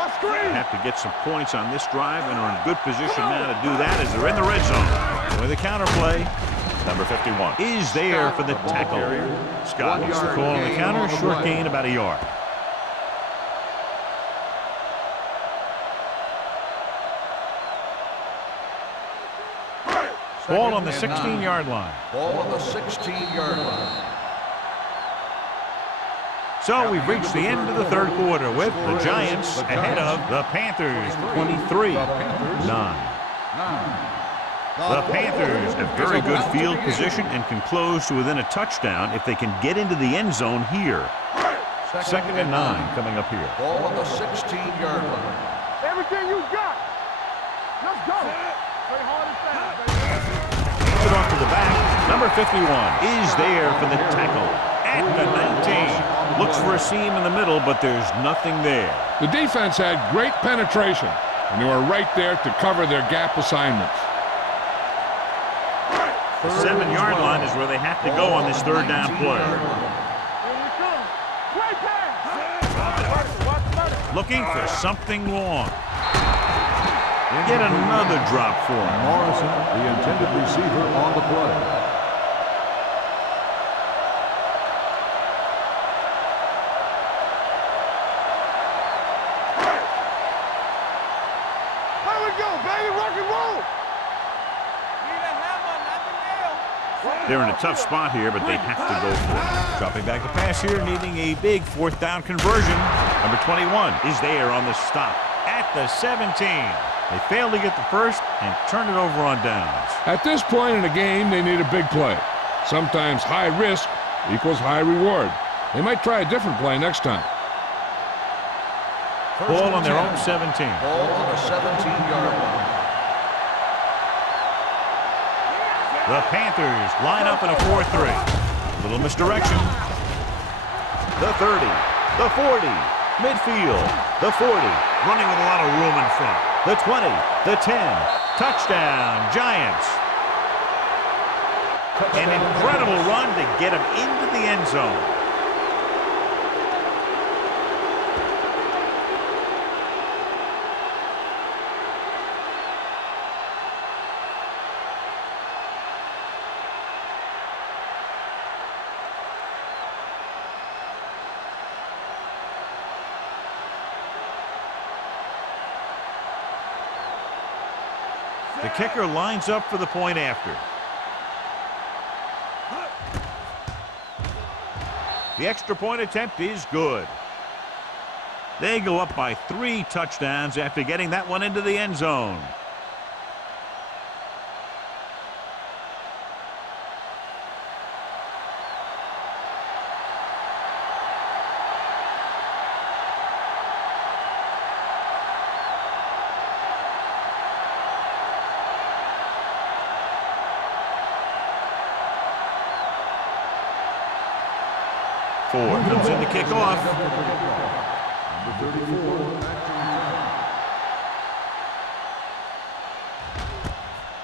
Watch screen. Have to get some points on this drive and are in good position now to do that as they're in the red zone. With a counter play, number 51 is there for the tackle. Scott wants the call on the counter. Short gain about a yard. Ball on the 16-yard line. Ball on the 16-yard line. So we've reached the end of the third quarter with the Giants ahead of the Panthers 23-9. The Panthers have very good field position and can close to within a touchdown if they can get into the end zone here. Second and 9 coming up here. Ball on the 16-yard line. Everything you got. Let's go. Play hard and fast, baby. It off to the back. Number 51 is there for the tackle at the 19. Looks for a seam in the middle, but there's nothing there. The defense had great penetration, and they were right there to cover their gap assignments. The 7-yard line is where they have to go on this third down play. Here we come. Play pass. Looking for something long. Get another drop for him. Morrison, the intended receiver on the play. There we go, baby. Rock and roll. Need a hammer, not the nail. They're in a tough spot here, but they have to go for it. Dropping back to pass here, needing a big fourth down conversion. Number 21 is there on the stop at the 17. They failed to get the first and turn it over on downs. At this point in the game, they need a big play. Sometimes high risk equals high reward. They might try a different play next time. Ball on their own 17. Ball on the 17-yard line. The Panthers line up in a 4-3. Little misdirection. The 30, the 40, midfield, the 40, running with a lot of room in front. The 20, the 10, touchdown, Giants. An incredible run to get him into the end zone. The kicker lines up for the point after. The extra point attempt is good. They go up by 3 touchdowns after getting that one into the end zone. Comes in to kick off. Number 34.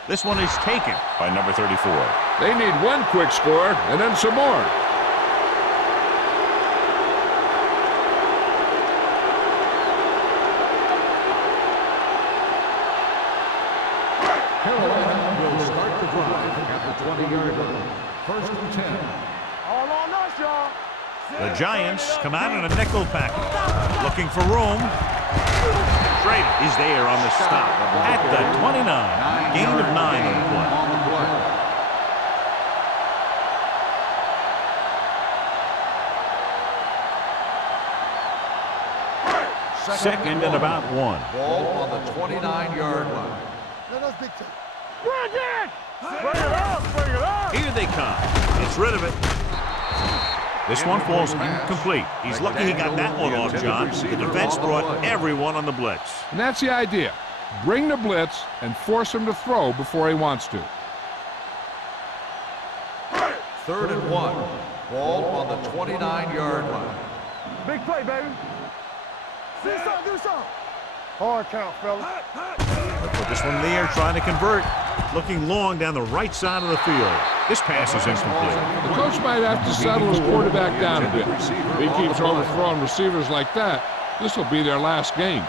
This one is taken by number 34. They need one quick score and then some more. Carolina will start the drive at the 20-yard line. First and 10. All on us, y'all. The Giants come out in a nickel package, looking for room. Schrader is there on the stop at the 29. Gain of 9 on the play. Second and about 1. Ball on the 29-yard line. Let us dictate. Bring it! Bring it up! Bring it up! Here they come. Gets rid of it. This one falls incomplete. He's lucky he got that one off, John. The defense brought everyone on the blitz. And that's the idea. Bring the blitz and force him to throw before he wants to. Third and 1. Ball on the 29-yard line. Big play, baby. Do something. Hard count, fellas. Put this one in the air, trying to convert. Looking long down the right side of the field. This pass is incomplete. The coach might have to settle his quarterback down a bit. If he keeps overthrowing receivers like that, this will be their last game.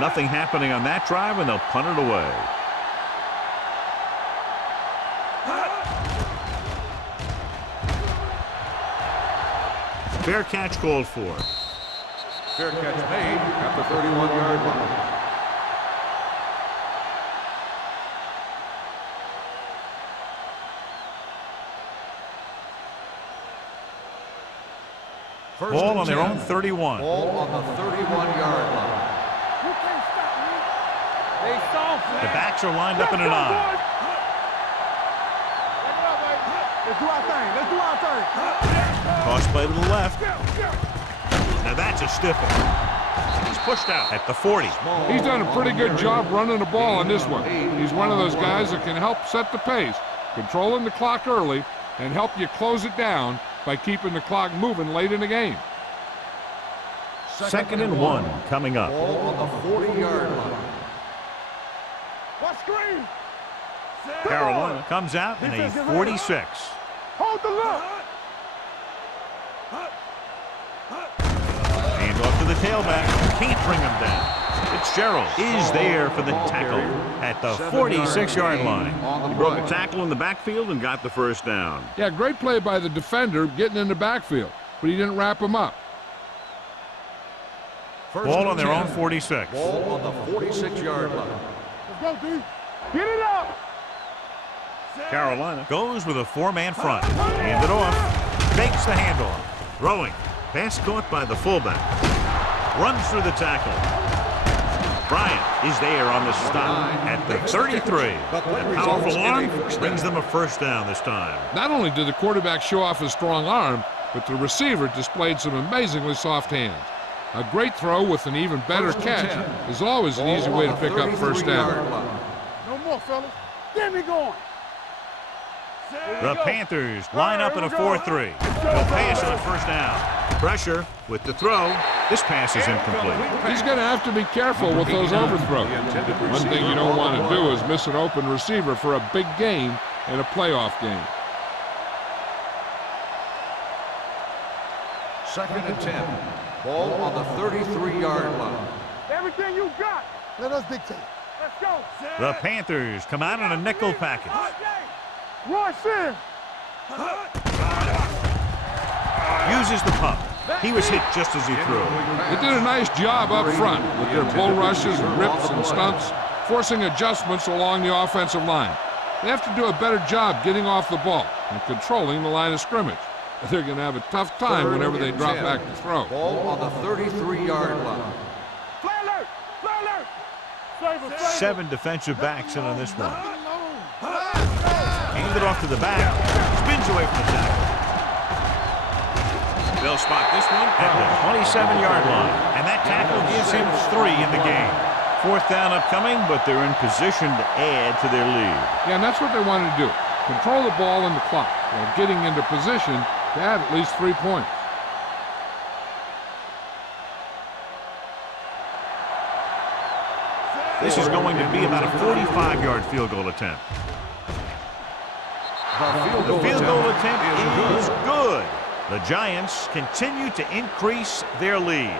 Nothing happening on that drive, and they'll punt it away. Fair catch called for. Fair catch made at the 31-yard line. First Ball and on their 10. own 31. Ball on the 31-yard line. You can't stop me. They soft, man. The backs are lined up in an eye. Let's do our thing. Let's do our thing. Cross play to the left. Now that's a stiff one. He's pushed out at the 40. He's done a pretty good job running the ball on this one. He's one of those guys that can help set the pace, controlling the clock early, and help you close it down by keeping the clock moving late in the game. Second and 1 coming up. Ball on the 40-yard line. What screen? Carolina comes out in a 46. Hold the look. Hand off to the tailback. Can't bring him down. Fitzgerald is there for the tackle at the 46-yard line. He broke a tackle in the backfield and got the first down. Yeah, great play by the defender getting in the backfield, but he didn't wrap him up. Ball on their own 46. Ball on the 46-yard line. Let's go, D. Get it up. Carolina goes with a 4-man front. Hand it off. Fakes the handoff. Throwing. Pass caught by the fullback. Runs through the tackle. Bryant is there on the stop at the 33. That powerful arm brings them a first down this time. Not only did the quarterback show off his strong arm, but the receiver displayed some amazingly soft hands. A great throw with an even better catch is always an easy way to pick up first down. No more, fellas. Get me going. The Panthers line up in a 4-3. They'll pass on first down. Pressure with the throw. This pass is incomplete. He's going to have to be careful with those overthrows. One thing you don't want to do is miss an open receiver for a big gain in a playoff game. Second and 10. Ball on the 33-yard line. Everything you got. Let us dictate. Let's go. The Panthers come out in a nickel package. Roy Sin. Uses the pump. He was hit just as he threw. They did a nice job up front with their bull rushes and rips and stunts, forcing adjustments along the offensive line. They have to do a better job getting off the ball and controlling the line of scrimmage. They're going to have a tough time whenever they drop back to throw. Ball on the 33-yard line. Fly alert. Fly alert. 7 defensive backs in on this one. Hand it off to the back. Spins away from the tackle. They'll spot this one at the 27-yard line. And that tackle gives him 3 in the game. 4th down upcoming, but they're in position to add to their lead. Yeah, and that's what they wanted to do. Control the ball and the clock while getting into position to add at least 3 points. This is going to be about a 45-yard field goal attempt. The field goal attempt is good. The Giants continue to increase their lead.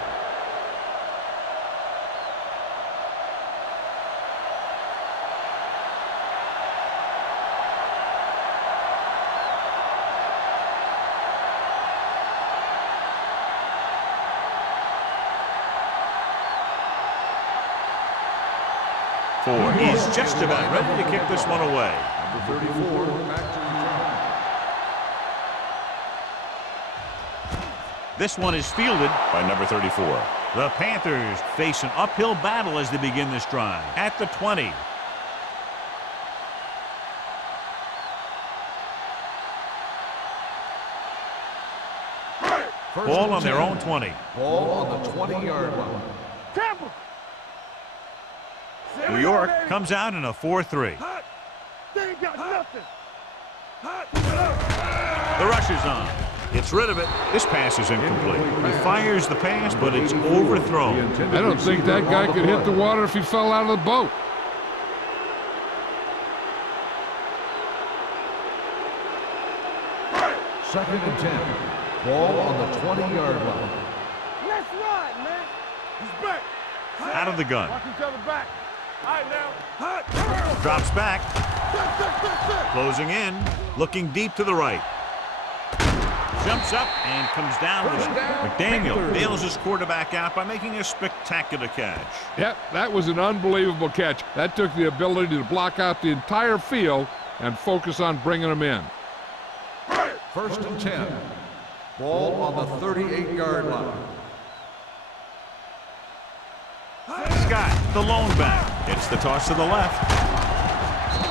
He's just about ready to kick this one away. Number 34, back to this one is fielded by number 34. The Panthers face an uphill battle as they begin this drive at the 20. Ball on their own 20. Ball on the 20-yard line. New York comes out in a 4-3. They ain't got nothing. The rush is on. Gets rid of it. This pass is incomplete. He fires the pass, but it's overthrown. I don't think that guy could hit the water if he fell out of the boat. Second and 10. Ball on the 20-yard line. Let's ride, man. He's back. Out of the gun. Watch each other back. All right, now. Drops back. Closing in. Looking deep to the right. Jumps up and comes down with it. McDaniel bails his quarterback out by making a spectacular catch. Yep, that was an unbelievable catch. That took the ability to block out the entire field and focus on bringing them in. First and 10. Ball on the 38-yard line. Scott, the lone back. It's the toss to the left.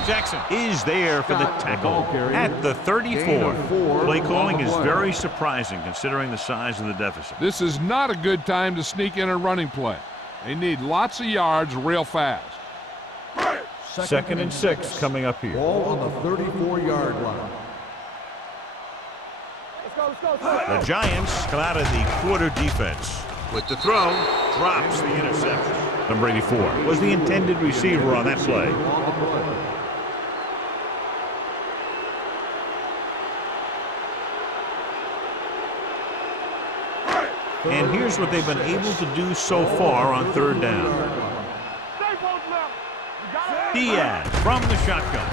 Jackson is there for the tackle at the 34. Play calling is very surprising considering the size of the deficit. This is not a good time to sneak in a running play. They need lots of yards real fast. Second and 6 coming up here. Ball on the 34-yard line. Let's go. The Giants come out of the quarter defense. With the throw, drops the interception. Number 84 was the intended receiver on that play. And here's what they've been able to do so far on third down. Diaz from the shotgun.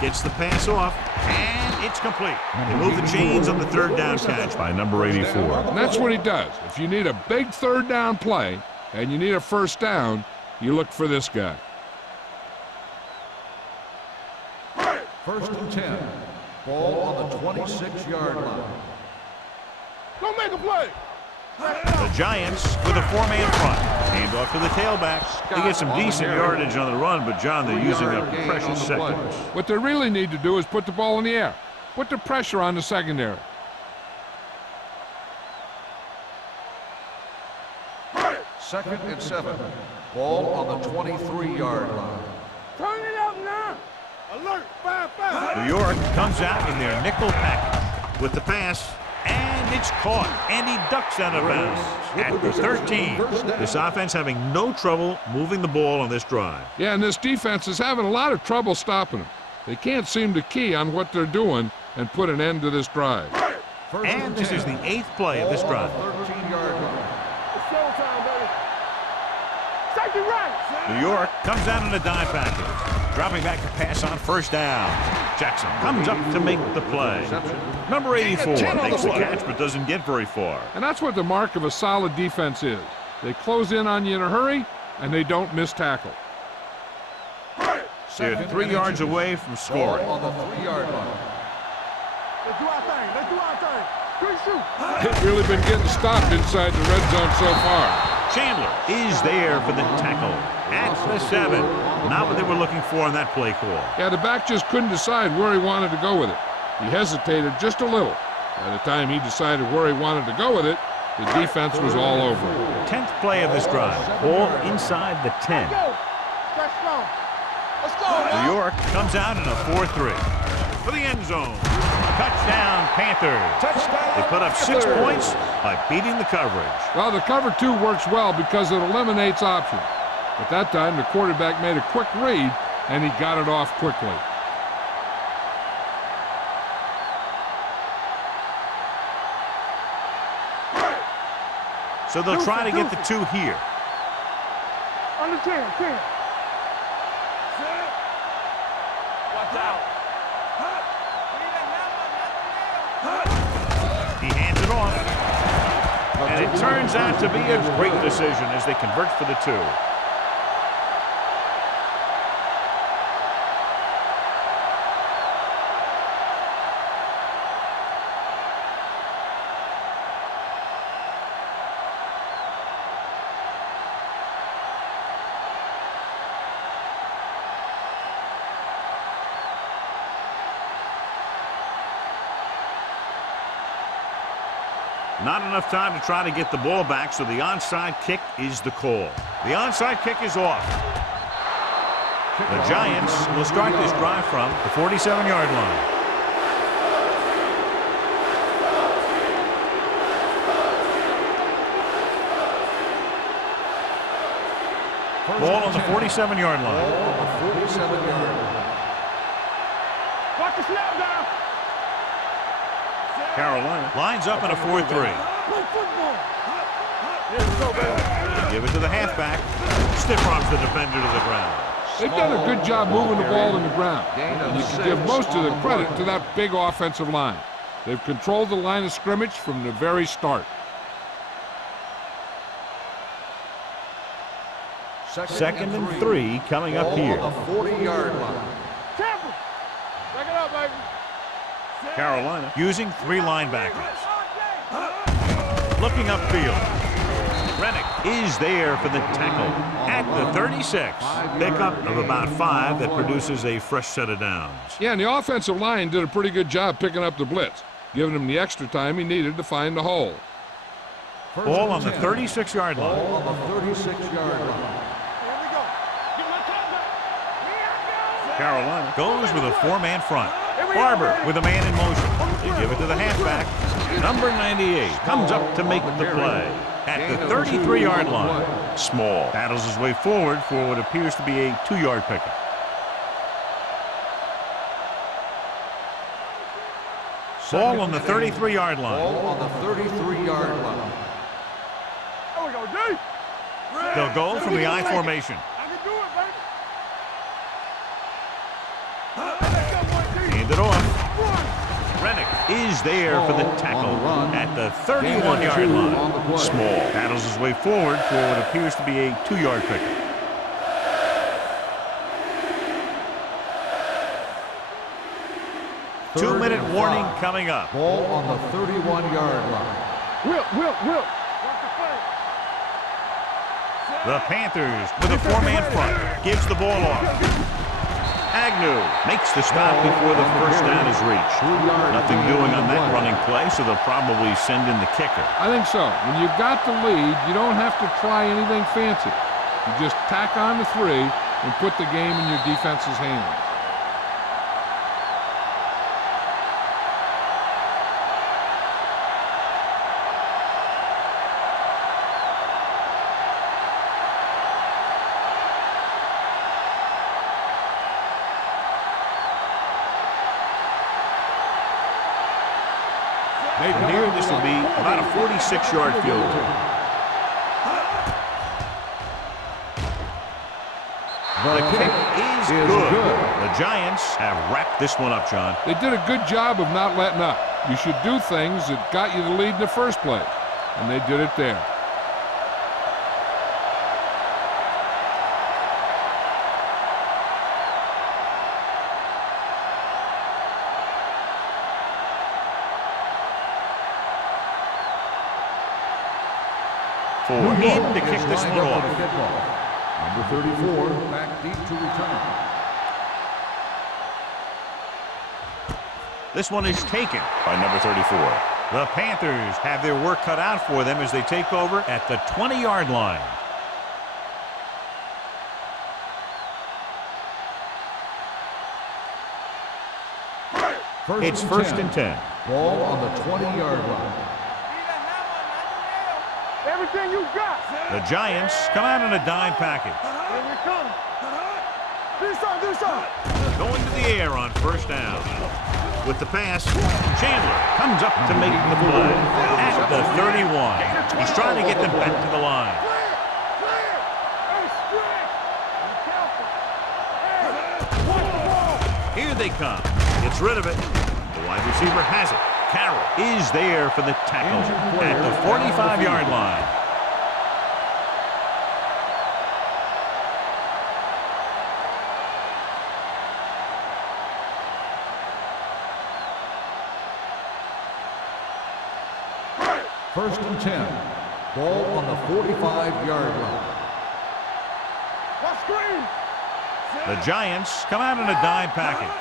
Gets the pass off, and it's complete. They move the chains on the third down catch by number 84. And that's what he does. If you need a big third down play and you need a first down, you look for this guy. First and 10. Ball on the 26-yard line. Don't make a play. The Giants with a 4-man front. Hand off to the tailbacks. They get some decent yardage on the run, but, John, they're using up precious seconds. What they really need to do is put the ball in the air. Put the pressure on the secondary. Second and 7. Ball on the 23-yard line. Turn it up now. Alert. 5-5. New York comes out in their nickel package with the pass. And it's caught, and he ducks out of bounds at the 13. This offense having no trouble moving the ball on this drive. Yeah, and this defense is having a lot of trouble stopping them. They can't seem to key on what they're doing and put an end to this drive. And this is the 8th play of this drive. 13-yard line. It's showtime, baby. Safety right. New York comes out in a dime package, dropping back to pass on first down. Jackson comes up to make the play. Number 84 makes the catch but doesn't get very far. And that's what the mark of a solid defense is. They close in on you in a hurry, and they don't miss tackle. They're 3 yards away from scoring. On the 3-yard line. Let's do our thing. Let's do our thing. Good shoot. They've really been getting stopped inside the red zone so far. Chandler is there for the tackle at the 7. Not what they were looking for on that play call. Yeah, the back just couldn't decide where he wanted to go with it. He hesitated just a little. By the time he decided where he wanted to go with it, the defense was all over it. 10th play of this drive. Ball inside the 10. New York comes out in a 4-3 for the end zone. Touchdown, Panthers. They put up 6 points by beating the coverage. Well, the cover 2 works well because it eliminates options. But that time, the quarterback made a quick read, and he got it off quickly. So they'll try to get the 2 here. Under 10. Watch out. He hands it off. And it turns out to be a great decision as they convert for the 2. Not enough time to try to get the ball back, so the onside kick is the call. The onside kick is off. The Giants will start this drive from the 47-yard line. Ball on the 47-yard line. Watch the snap down. Carolina lines up in a 4-3. Give it to the halfback. Stiff arms the defender to the ground. They've done a good job moving the ball in the ground. And you can give most of the credit to that big offensive line. They've controlled the line of scrimmage from the very start. Second and 3 coming up here. A 40-yard line. Tampa. Back it up, baby. Carolina using 3 linebackers. Looking upfield. Rennick is there for the tackle at the 36. Pickup of about 5 that produces a fresh set of downs. Yeah, and the offensive line did a pretty good job picking up the blitz, giving him the extra time he needed to find the hole. Ball on the 36-yard line. Ball on the 36-yard line. Carolina goes with a 4-man front. Barber with a man in motion. They give it to the halfback. Number 98 comes up to make the play at the 33-yard line. Small battles his way forward for what appears to be a 2-yard pickup. Ball on the 33-yard line. Ball on the 33-yard line. There we go, D. They'll go from the I formation. I can do it, baby. Hand it off. Rennick is there for the tackle at the 31-yard line. Small battles his way forward for what appears to be a 2-yard pickup. Two-minute warning coming up. Ball on the 31-yard line. Will. The Panthers with a 4-man front gives the ball off. Agnew makes the stop before the first down is reached. Nothing doing on that running play, so they'll probably send in the kicker. I think so. When you've got the lead, you don't have to try anything fancy. You just tack on the 3 and put the game in your defense's hands. And here this will be about a 46-yard field goal. The kick is good. The Giants have wrapped this one up, John. They did a good job of not letting up. You should do things that got you the lead in the first place, and they did it there. For him to kick this one off. Number 34, back deep to return. This one is taken by number 34. The Panthers have their work cut out for them as they take over at the 20-yard line. It's first and 10. Ball on the 20-yard line. Everything you got. The Giants come out in a dime package. Here we come. Do something, do something. Going to the air on first down. With the pass, Chandler comes up to make the play at the 31. He's trying to get them back to the line. Clear. Hey, stretch. Be careful. Hey, watch the ball. Here they come. Gets rid of it. The wide receiver has it. Carroll is there for the tackle at the 45-yard line. First and 10. Ball on the 45-yard line. What screen? The Giants come out in a dime package.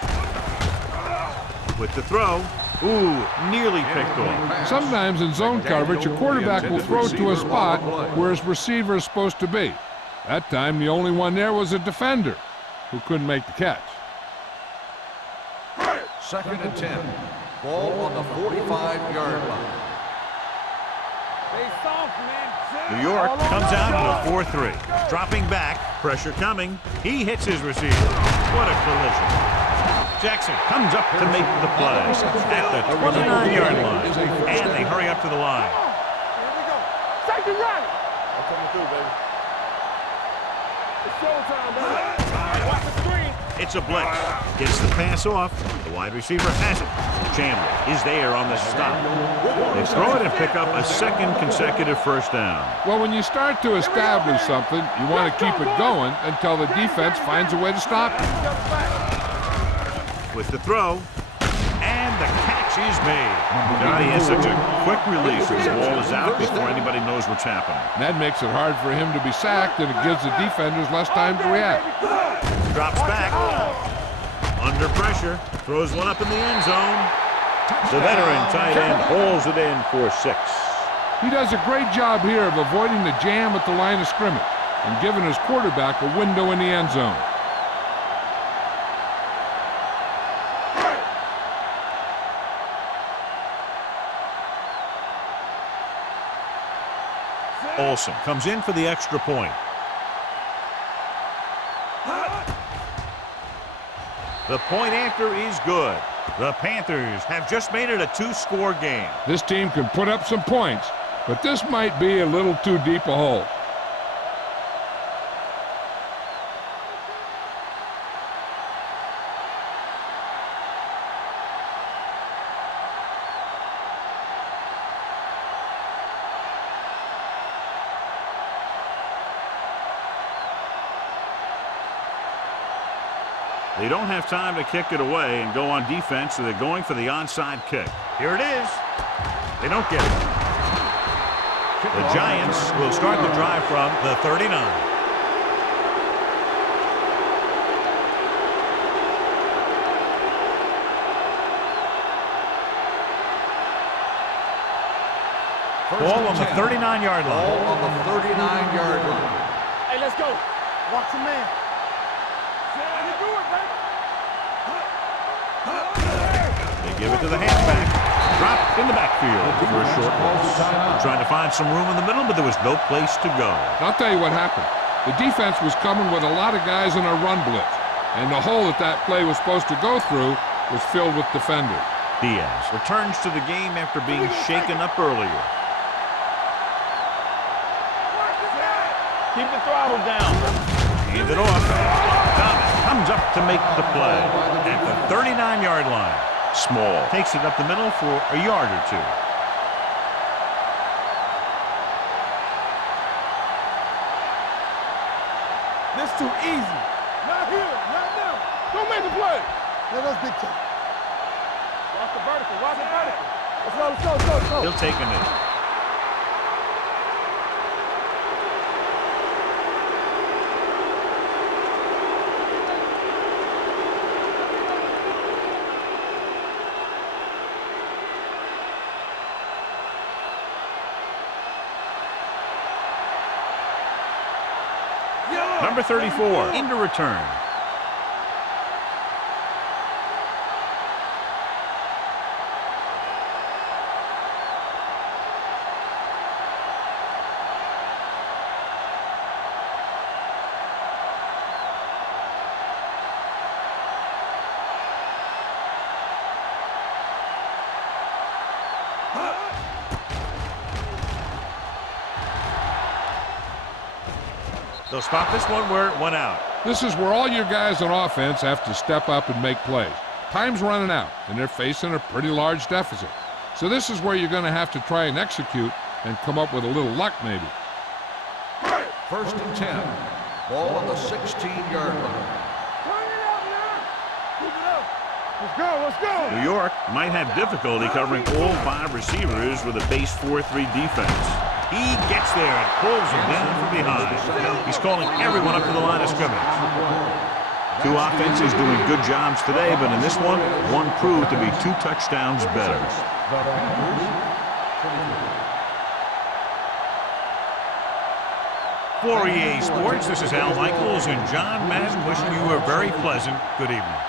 With the throw, nearly picked off. Sometimes in zone coverage, a quarterback will throw to a spot where his receiver is supposed to be. That time, the only one there was a defender who couldn't make the catch. Second and 10. Ball on the 45-yard line. Stay soft, man. New York comes out in a 4-3. Dropping back, pressure coming. He hits his receiver. What a collision. Jackson comes up to make the play at the 29-yard line. And they hurry up to the line. Here we go. Safety right. I'm coming through, baby. It's showtime, baby. Watch the screen. It's a blitz. Gets the pass off. The wide receiver has it. Chandler is there on the stop. They throw it and pick up a second consecutive first down. Well, when you start to establish something, you want to keep it going until the defense finds a way to stop it. With the throw, and the catch is made. Johnny has such a quick release as the ball is out before anybody knows what's happening. That makes it hard for him to be sacked, and it gives the defenders less time to react. Drops back. Under pressure. Throws one up in the end zone. The veteran tight end hauls it in for 6. He does a great job here of avoiding the jam at the line of scrimmage and giving his quarterback a window in the end zone. Olsen comes in for the extra point. The point after is good. The Panthers have just made it a 2-score game. This team can put up some points, but this might be a little too deep a hole. They don't have time to kick it away and go on defense, so they're going for the onside kick. Here it is. They don't get it. The Giants will start the drive from the 39. Ball on the 39-yard line. Ball on the 39-yard line. Hey, let's go. Watch the man. They give it to the halfback. Dropped in the backfield for a short loss. Trying to find some room in the middle, but there was no place to go. I'll tell you what happened. The defense was coming with a lot of guys in a run blitz, and the hole that play was supposed to go through was filled with defenders. Diaz returns to the game after being shaken up earlier. Keep the throttle down. Hand it off. Thomas comes up to make the play at the 39-yard line. Small takes it up the middle for a yard or two. This too easy. Not here, not now. Don't make the play. Yeah, that's big time. Watch the vertical, watch the vertical. Let's go. He'll take a minute. Number 34 into return. They'll stop this one where it went out. This is where all your guys on offense have to step up and make plays. Time's running out, and they're facing a pretty large deficit. So this is where you're going to have to try and execute and come up with a little luck maybe. First and 10. Ball on the 16-yard line. Let's go, let's go. New York might have difficulty covering all 5 receivers with a base 4-3 defense. He gets there and pulls him down from behind. He's calling everyone up to the line of scrimmage. 2 offenses doing good jobs today, but in this one proved to be 2 touchdowns better. For EA Sports, this is Al Michaels and John Madden wishing you a very pleasant good evening.